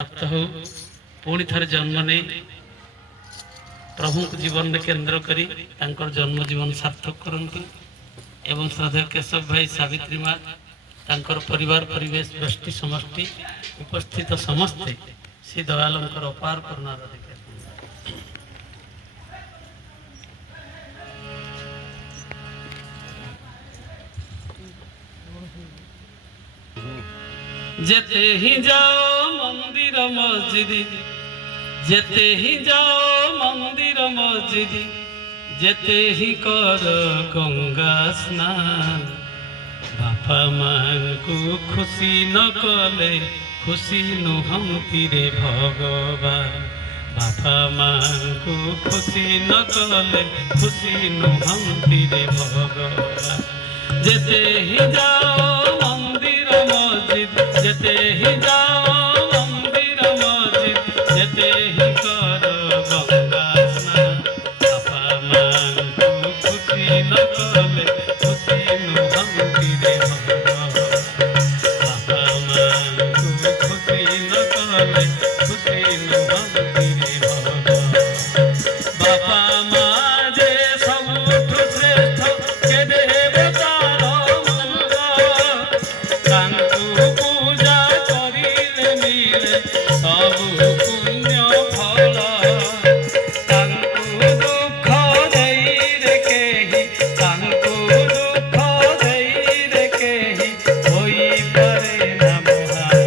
प्राप्त हो पुणी थे जन्म नहीं प्रभु को जीवन में केन्द्र करी जन्म जीवन सार्थक करंतु एवं श्रद्धेय केशव भाई सावित्री माँ तांकर परिवार परिवेश व्यष्टि समष्टि उपस्थित समस्ते श्री दयालंकर अपार करुणा जेते ही जाओ मंदिर मस्जिद जेते ही जाओ मंदिर मस्जिद जेते ही कर गंगा स्नान बापा मां को खुशी न कले खुशी नुहंती रे भगवान बापा मां को खुशी न कले खुशी नुहंती रे भगवान जेते ही जाओ मंदिर मस्जिद जेते ही जाओ मंदिर मस्जिद जेते ही कर गंगा स्नान बापा मां को खुशी न कले खुशी नुहंती रे भगवान बापा मां को खुशी न कले खुशी नुहंती रे भगवान बापा मां जे सबुठु श्रेष्ठ के देवतार मंग तांकु पूजा करिले मिले सब पुण्य फल तांकु दुख देई रे केही तांकु दुख देई रे केही होई पारे ना महान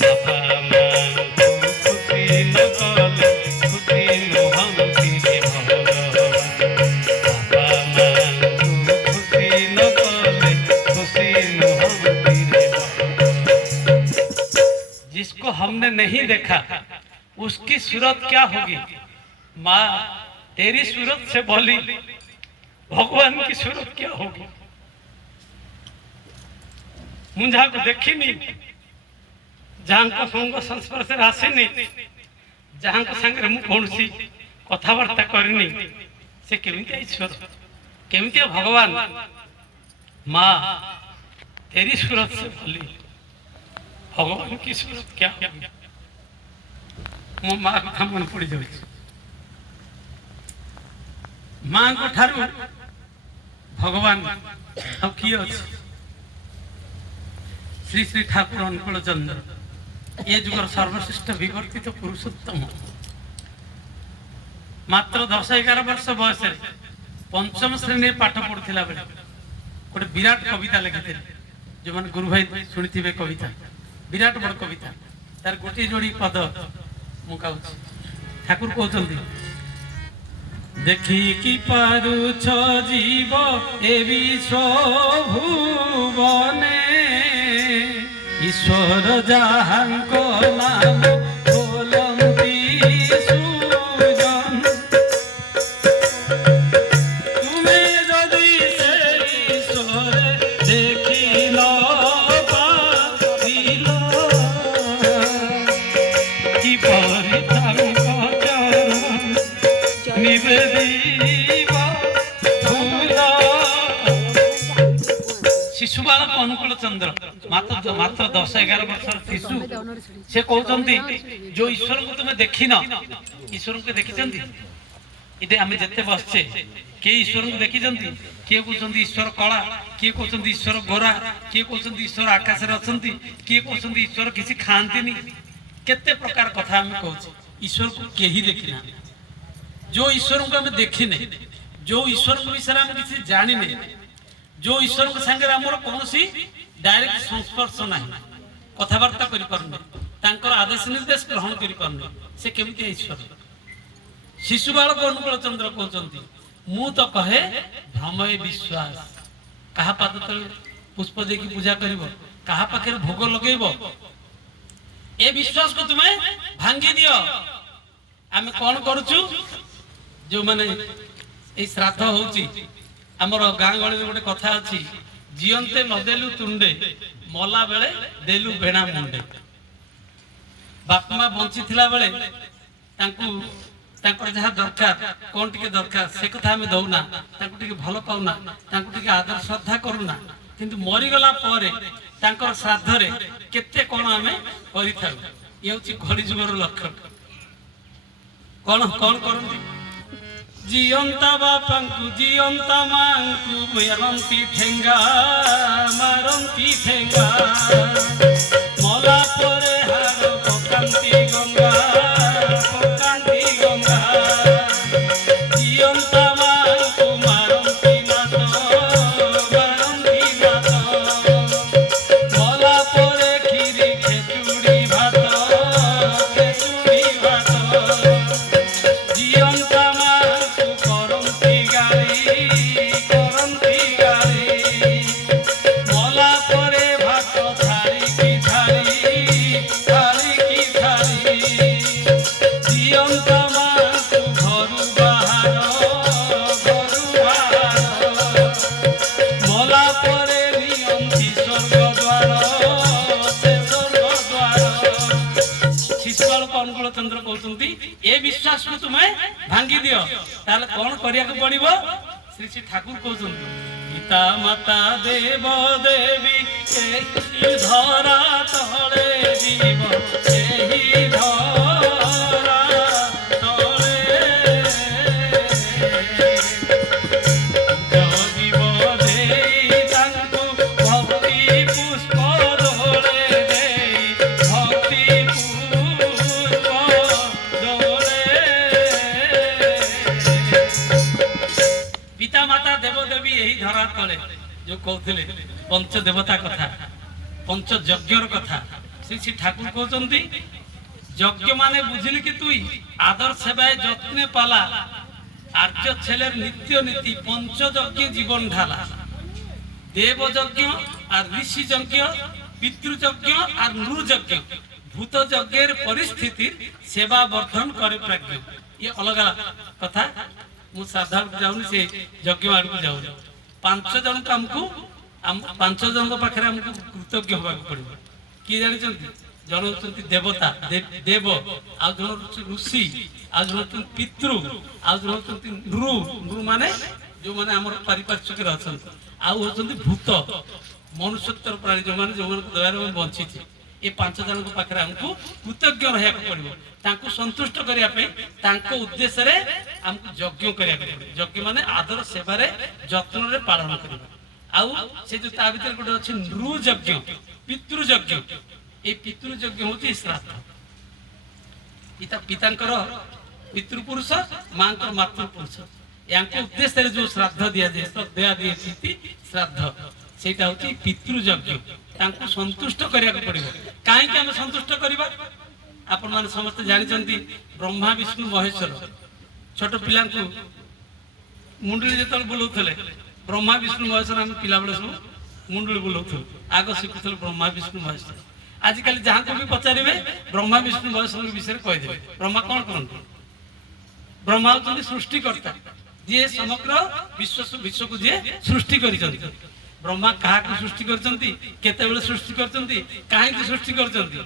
बापा मां को खुशी न कले खुशी नुहंती रे भगवान बापा मां को खुशी न कले खुशी नुहंती रे भगवान जिसको हमने नहीं देखा उसकी सूरत क्या होगी। माँ तेरी सूरत से बोली भगवान की सूरत क्या होगी। मुझा को देखी नहीं जहाँ को संग संस्पर्श आसे नहीं जहाँ को संग मु कौन सी कथबार्ता करनी से केमितिया ईश्वर केमितिया भगवान। माँ तेरी सूरत से बोली भगवान की सूरत क्या होगी। मो माँ कथा मन पड़ जाए माँ को ठारू भगवान अब किए अच्छे श्री श्री ठाकुर अनुकूल चंद्र ये जुगर सर्वश्रेष्ठ विवर्तित पुरुषोत्तम मात्र 10-11 वर्ष बयस पंचम श्रेणी पाठ पढ़ुला बेले गोटे विराट कविता लिखि जो मैंने गुरु भाई शुणी थे कविता विराट बड़ कविता तार गोटे जोड़ी पद मुझे ठाकुर कहते देखी कि पारुछ जीव ए विश्व भुवने ईश्वर जाहांको नाम बोलंती सुजन तुमे जदि से ईश्वर देखिल पारिल कि परितांक चरण निवेदिब फूल शिशु बालक अनुकूल चंद्र मात्र 10-11 वर्ष शिशु से कहते जो ईश्वर को तुम्हें देखी न ईश्वर को देखी इटे आम जिते बसचे किए ईश्वर को देखी किए कहते ईश्वर कला किए कहते ईश्वर गोरा किए कहते ईश्वर आकाश अच्छा किए कहते ईश्वर किसी खाती केते प्रकार कथा आम कहे ईश्वर को कहीं देखी ना जो ईश्वर को आम देखी नहीं जो ईश्वर को विषय आम किसी जानी नहीं जो ईश्वर को संगे आमर कौन डायरेक्ट संस्पर्श ना कथबार्ता कर आदेश निर्देश ग्रहण कर से केमिति ईश्वर शिशु बालक अनुकूल चंद्र कहते मु तो कहे भ्रमय विश्वास कहा पाद तले पुष्प देकी पूजा कर कहा पाखे भोग लगेब ए विश्वास को तुम्हें भांगी दियो आम कौन करुचु जो माने ए श्राद्ध होची आमर गाँ गली गोटे कथा अच्छी जीवंते नदेलु तुंडे मला बेले देलु बेणा मुंडे बाप माँ बंची थिला बेले जहाँ दरकार कौन टिके दरकार से कथा आम दौना भल पाऊना आदर श्रद्धा करूना किंतु मरीगला श्राद्ध केते कौन आम कर ଇଏ ହଉଛି କଳି ଯୁଗର ଲକ୍ଷଣ। କଣ କଣ କରନ୍ତି? ଜିଅନ୍ତା ବାପାଙ୍କୁ ଜିଅନ୍ତା ମାଙ୍କୁ ମାରନ୍ତି ଠେଙ୍ଗା, ମାରନ୍ତି ଠେଙ୍ଗା। ମଲା ପରେ ହାଡ଼ ପକାନ୍ତି ଗଙ୍ଗା, ପକାନ୍ତି ଗଙ୍ଗା। ଜିଅନ୍ତା ମାଙ୍କୁ ମାରନ୍ତି ନାଥ, ମାରନ୍ତି ନାଥ। ମଲା ପରେ କ୍ଷୀରି ଖେଚୁଡ଼ି ଭାତ, ଖେଚୁଡ଼ି ଭାତ। ଜିଅନ୍ତା ମାଙ୍କୁ କରନ୍ତି ଗାଳି, କରନ୍ତି ଗାଳି। ମଲା ପରେ ଭାତ ଥାଳିକି ଥାଳି, ଥାଳିକି ଥାଳି। ଜିଅନ୍ତା ମାଙ୍କୁ ଘରୁ ବାହାର, ଘରୁ ବାହାର। ମଲା ପରେ ନିଅନ୍ତି ସ୍ୱର୍ଗ ଦ୍ୱାର, ସେ ସ୍ୱର୍ଗ ଦ୍ୱାର। ଶିଶୁପାଳ ଅନୁକୂଳ ଚନ୍ଦ୍ର କହୁଛନ୍ତି ଏ ବିଶ୍ୱାସକୁ ତୁମେ ଭାଙ୍ଗି ଦିଅ, ତାହେଲେ କଣ କରିବାକୁ ପଡିବ? ଶ୍ରୀ ଶ୍ରୀ ଠାକୁର କହୁଛନ୍ତି ପିତା ମାତା ଦେବ ଦେବୀ ଏହି ଧରା ତଳେ ଜୀବ, ଏହି ଧରା ତଳେ ଜୀବ ଦେଇ ତାଙ୍କୁ ଭକ୍ତି ପୁଷ୍ପ ଦୋଳେ ଦେଇ, ଭକ୍ତି ପୁଷ୍ପ ଦୋଳେ। ପିତା ମାତା ଦେବ ଦେବୀ ଏହି ଧରା ତଳେ, ଯୋଉ କହୁଥିଲେ ପଞ୍ଚ ଦେବତା କଥା, ପଞ୍ଚ ଯଜ୍ଞର କଥା, ଶ୍ରୀ ଠାକୁର କହୁଛନ୍ତି যজ্ঞ মানে বুঝলি কি তুই আদর সেবায় যত্নে পালা, আর্য ছেলের নিত্য নীতি পঞ্চযজ্ঞ জীবন ঢালা। দেবযজ্ঞ আর ঋষি যজ্ঞ, পিতৃযজ্ঞ আর নৃযজ্ঞ, ভূত যজ্ঞের পরিস্থিতির সেবা বর্ধন করে প্রাজ্ঞ। ইয়ে অলগা কথা, ମୁଁ ସାଧାରଣକୁ ଯାଉନି, ସେ ଯଜ୍ଞ ଆଡ଼କୁ ଯାଉନି। 5 ଜଣଙ୍କୁ ଆମକୁ 5 ଜଣଙ୍କ ପାଖରେ ଆମକୁ କୃତଜ୍ଞ ହେବାକୁ ପଡିବ। କିଏ ଜାଣିଛନ୍ତି? ଜଣେ ହଉଛନ୍ତି ଦେବତା ଦେବ, ଆଉ ଜଣେ ହଉଛି ଋଷି, ଆଉ ଜଣେ ହଉଛନ୍ତି ପିତୃ, ଆଉ ଜଣେ ହଉଛନ୍ତି ନୃ, ନୃ ମାନେ ଯୋଉମାନେ ଆମର ପାରିପାର୍ଶ୍ୱିକରେ ଅଛନ୍ତି, ଆଉ ହଉଛନ୍ତି ଭୂତ, ମନୁଷ୍ୟତ୍ୱର ପ୍ରାଣୀ, ଯୋଉମାନେ ଯୋଉମାନଙ୍କ ଦ୍ୱାରା ଆମେ ବଞ୍ଚିଛେ। ଏ 5 ଜଣଙ୍କ ପାଖରେ ଆମକୁ କୃତଜ୍ଞ ରହିବାକୁ ପଡିବ। ତାଙ୍କୁ ସନ୍ତୁଷ୍ଟ କରିବା ପାଇଁ ତାଙ୍କ ଉଦ୍ଦେଶ୍ୟରେ ଆମକୁ ଯଜ୍ଞ କରିବାକୁ ପଡିବ। ଯଜ୍ଞ ମାନେ ଆଦର ସେବାରେ ଯତ୍ନରେ ପାଳନ କରିବା। ଆଉ ସେ ଯୋଉ ତା ଭିତରେ ଗୋଟେ ଅଛି ନୃଯଜ୍ଞ, ପିତୃଯଜ୍ଞ। এই পিতৃযজ্ঞ হচ্ছে শ্রাদ্ধ। পিতাଙ୍କର পিতৃপুରୁଷ, ମାଙ୍କର ମାତୃପୁରୁଷ, ୟାଙ୍କ ଉଦ୍ଦେଶ୍ୟରେ ଯୋଉ ଶ୍ରାଦ୍ଧ ଦିଆଯାଏ, ଶ୍ରଦ୍ଧା ଦିଆଯାଇଛି ଶ୍ରାଦ୍ଧ, ସେଇଟା ହଉଛି ପିତୃଯଜ୍ଞ। ତାଙ୍କୁ ସନ୍ତୁଷ୍ଟ କରିବାକୁ ପଡିବ। କାହିଁକି ଆମେ ସନ୍ତୁଷ୍ଟ କରିବା? ଆପଣମାନେ ସମସ୍ତେ ଜାଣିଛନ୍ତି ବ୍ରହ୍ମା ବିଷ୍ଣୁ ମହେଶ୍ୱର ଛୋଟ ପିଲାଙ୍କୁ ମୁଣ୍ଡଳି ଯେତେବେଳେ ବୁଲଉଥିଲେ, ବ୍ରହ୍ମା ବିଷ୍ଣୁ ମହେଶ୍ୱର ଆମେ ପିଲାବେଳେ ସବୁ ମୁଣ୍ଡଳି ବୁଲଉଥିଲୁ, ଆଗ ଶିଖୁଥିଲୁ ବ୍ରହ୍ମା ବିଷ୍ଣୁ ମହେଶ୍ୱର। ଆଜିକାଲି ଯାହାକୁ ବି ପଚାରିବେ ବ୍ରହ୍ମା ବିଷ୍ଣୁ ମହେଶ୍ୱରଙ୍କ ବିଷୟରେ କହିଦେବେ। ବ୍ରହ୍ମା କଣ କରନ୍ତି? ବ୍ରହ୍ମା ହଉଛନ୍ତି ସୃଷ୍ଟିକର୍ତ୍ତା, ଯିଏ ସମଗ୍ର ବିଶ୍ୱକୁ ଯିଏ ସୃଷ୍ଟି କରିଛନ୍ତି। ବ୍ରହ୍ମା କାହାକୁ ସୃଷ୍ଟି କରିଛନ୍ତି, କେତେବେଳେ ସୃଷ୍ଟି କରିଛନ୍ତି, କାହିଁକି ସୃଷ୍ଟି କରିଛନ୍ତି?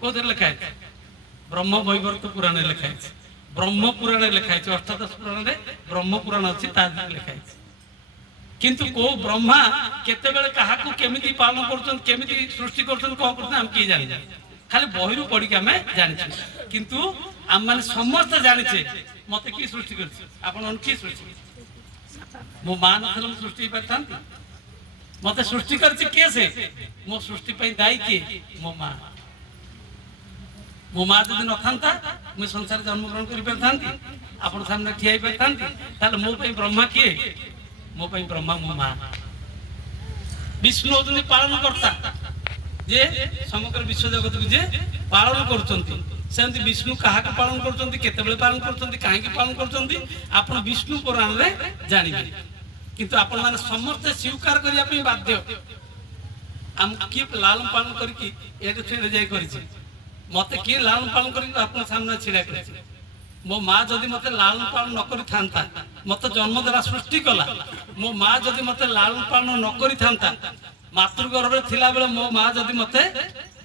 କୋଉଥିରେ ଲେଖା ହେଇଛି? ବ୍ରହ୍ମ ବୈବର୍ତ ପୁରାଣରେ ଲେଖା ହେଇଛି, ବ୍ରହ୍ମ ପୁରାଣରେ ଲେଖା ହେଇଛି। 18 ପୁରାଣରେ ବ୍ରହ୍ମ ପୁରାଣ ଅଛି, ତା ଦେହରେ ଲେଖା ହେଇଛି। কিন্তু କୋଉ ବ୍ରହ୍ମା କେତେବେଳେ କାହାକୁ କେମିତି ପାଳନ କରୁଛନ୍ତି, କେମିତି ସୃଷ୍ଟି କରୁଛନ୍ତି, କଣ କରୁଛନ୍ତି ଆମେ କିଏ ଜାଣିଛେ? ଖାଲି ବହିରୁ ପଢିକି ଆମେ ଜାଣିଛୁ। କିନ୍ତୁ ଆମମାନେ ସମସ୍ତେ ଜାଣିଛେ ମତେ କିଏ ସୃଷ୍ଟି କରିଛି, ଆପଣମାନଙ୍କୁ କିଏ ସୃଷ୍ଟି କରିଛି? ମୋ ମା ନଥିଲେ ମୁଁ ସୃଷ୍ଟି ହେଇପାରିଥାନ୍ତି? ମତେ ସୃଷ୍ଟି କରିଛି କିଏ? ସେ ମୋ ସୃଷ୍ଟି ପାଇଁ ଦାୟୀ କିଏ? ମୋ ମା। ମୋ ମା ଯଦି ନଥାନ୍ତା ମୁଁ ସଂସାରରେ ଜନ୍ମଗ୍ରହଣ କରିପାରିଥାନ୍ତି, ଆପଣ ସାମ୍ନାରେ ଠିଆ ହେଇପାରିଥାନ୍ତି? ତାହେଲେ ମୋ ପାଇଁ ବ୍ରହ୍ମା କିଏ? ମୋ ପାଇଁ ବ୍ରହ୍ମା ମୋ ମା। ବିଷ୍ଣୁ ହଉଛନ୍ତି ପାଳନ କର୍ତ୍ତା, ଯେ ସମଗ୍ର ବିଶ୍ୱ ଜଗତକୁ ଯେ ପାଳନ କରୁଛନ୍ତି। ସେମିତି ବିଷ୍ଣୁ କାହାକୁ ପାଳନ କରୁଛନ୍ତି, କେତେବେଳେ ପାଳନ କରୁଛନ୍ତି, କାହିଁକି ପାଳନ କରୁଛନ୍ତି, ଆପଣ ବିଷ୍ଣୁ ପୁରାଣରେ ଜାଣିବେ। କିନ୍ତୁ ଆପଣମାନେ ସମସ୍ତେ ସ୍ୱୀକାର କରିବା ପାଇଁ ବାଧ୍ୟ। ଆମକୁ କିଏ ଲାଳନ ପାଳନ କରିକି ଏଠି ଛିଡ଼ା ଯାଇ କରିଛି? ମତେ କିଏ ଲାଳନ ପାଳନ କରିକି ଆପଣଙ୍କ ସାମ୍ନାରେ ଛିଡ଼ା କରିଛି? ମୋ ମା ଯଦି ମତେ ଲାଳନ ପାଳନ ନ କରିଥାନ୍ତା, ମତେ ଜନ୍ମ ଦ୍ୱାରା ସୃଷ୍ଟି କଲା, ମୋ ମା ଯଦି ମତେ ଲାଳନ ପାଳନ ନ କରିଥାନ୍ତା, ମାତୃଗର୍ଭରେ ଥିଲାବେଳେ ମୋ ମା ଯଦି ମତେ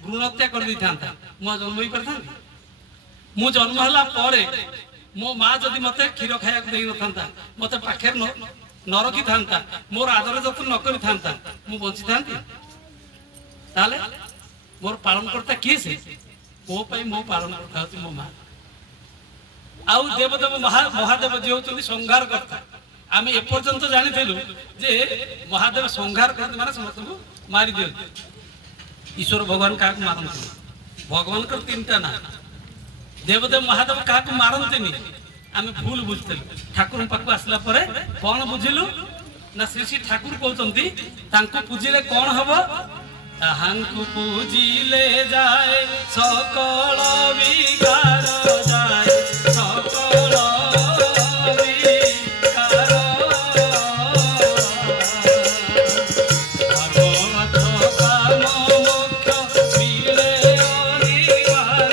ଭ୍ରୂଣହତ୍ୟା କରିଦେଇଥାନ୍ତା, ମୁଁ ଜନ୍ମ ହେଇପାରିଥାନ୍ତି? ମୁଁ ଜନ୍ମ ହେଲା ପରେ ମୋ ମା ଯଦି ମତେ କ୍ଷୀର ଖାଇବାକୁ ଦେଇନଥାନ୍ତା, ମତେ ପାଖରେ ନ ରଖିଥାନ୍ତା, ମୋର ଆଦର ଯତ୍ନ ନ କରିଥାନ୍ତା, ମୁଁ ବଞ୍ଚିଥାନ୍ତି? ତାହେଲେ ମୋର ପାଳନ କର୍ତ୍ତା କିଏ? ସେ ମୋ ପାଇଁ ମୁଁ ପାଳନ କଥା ହଉଛି ମୋ ମା। ଆଉ ଦେବଦେବ ମହାଦେବ ଯିଏ ହଉଛନ୍ତି ସଂହାର କର୍ତ୍ତା। ଆମେ ଏପର୍ଯ୍ୟନ୍ତ ଜାଣିଥିଲୁ ଯେ ମହାଦେବ ସଂହାର କରନ୍ତି ମାନେ ସମସ୍ତଙ୍କୁ ମାରି ଦିଅନ୍ତି। ଈଶ୍ୱର ଭଗବାନ କାହାକୁ ମାରନ୍ତି? ଭଗବାନଙ୍କର ତିନିଟା ନାଁ। ଦେବଦେବ ମହାଦେବ କାହାକୁ ମାରନ୍ତିନି, ଆମେ ଭୁଲ ବୁଝିଥିଲୁ। ଠାକୁରଙ୍କ ପାଖକୁ ଆସିଲା ପରେ କଣ ବୁଝିଲୁ ନା ଶ୍ରୀ ଶ୍ରୀ ଠାକୁର କହୁଛନ୍ତି ତାଙ୍କୁ ପୂଜିଲେ କଣ ହବ? ତାହାଙ୍କୁ ପୂଜିଲେ ଯାଏ ସକଳ ବିକାର ଯାଏ ସକଳ ବିକାର। ଭଗବତ କାମ ମୋକ୍ଷ ମିଳେ ଅନିବାର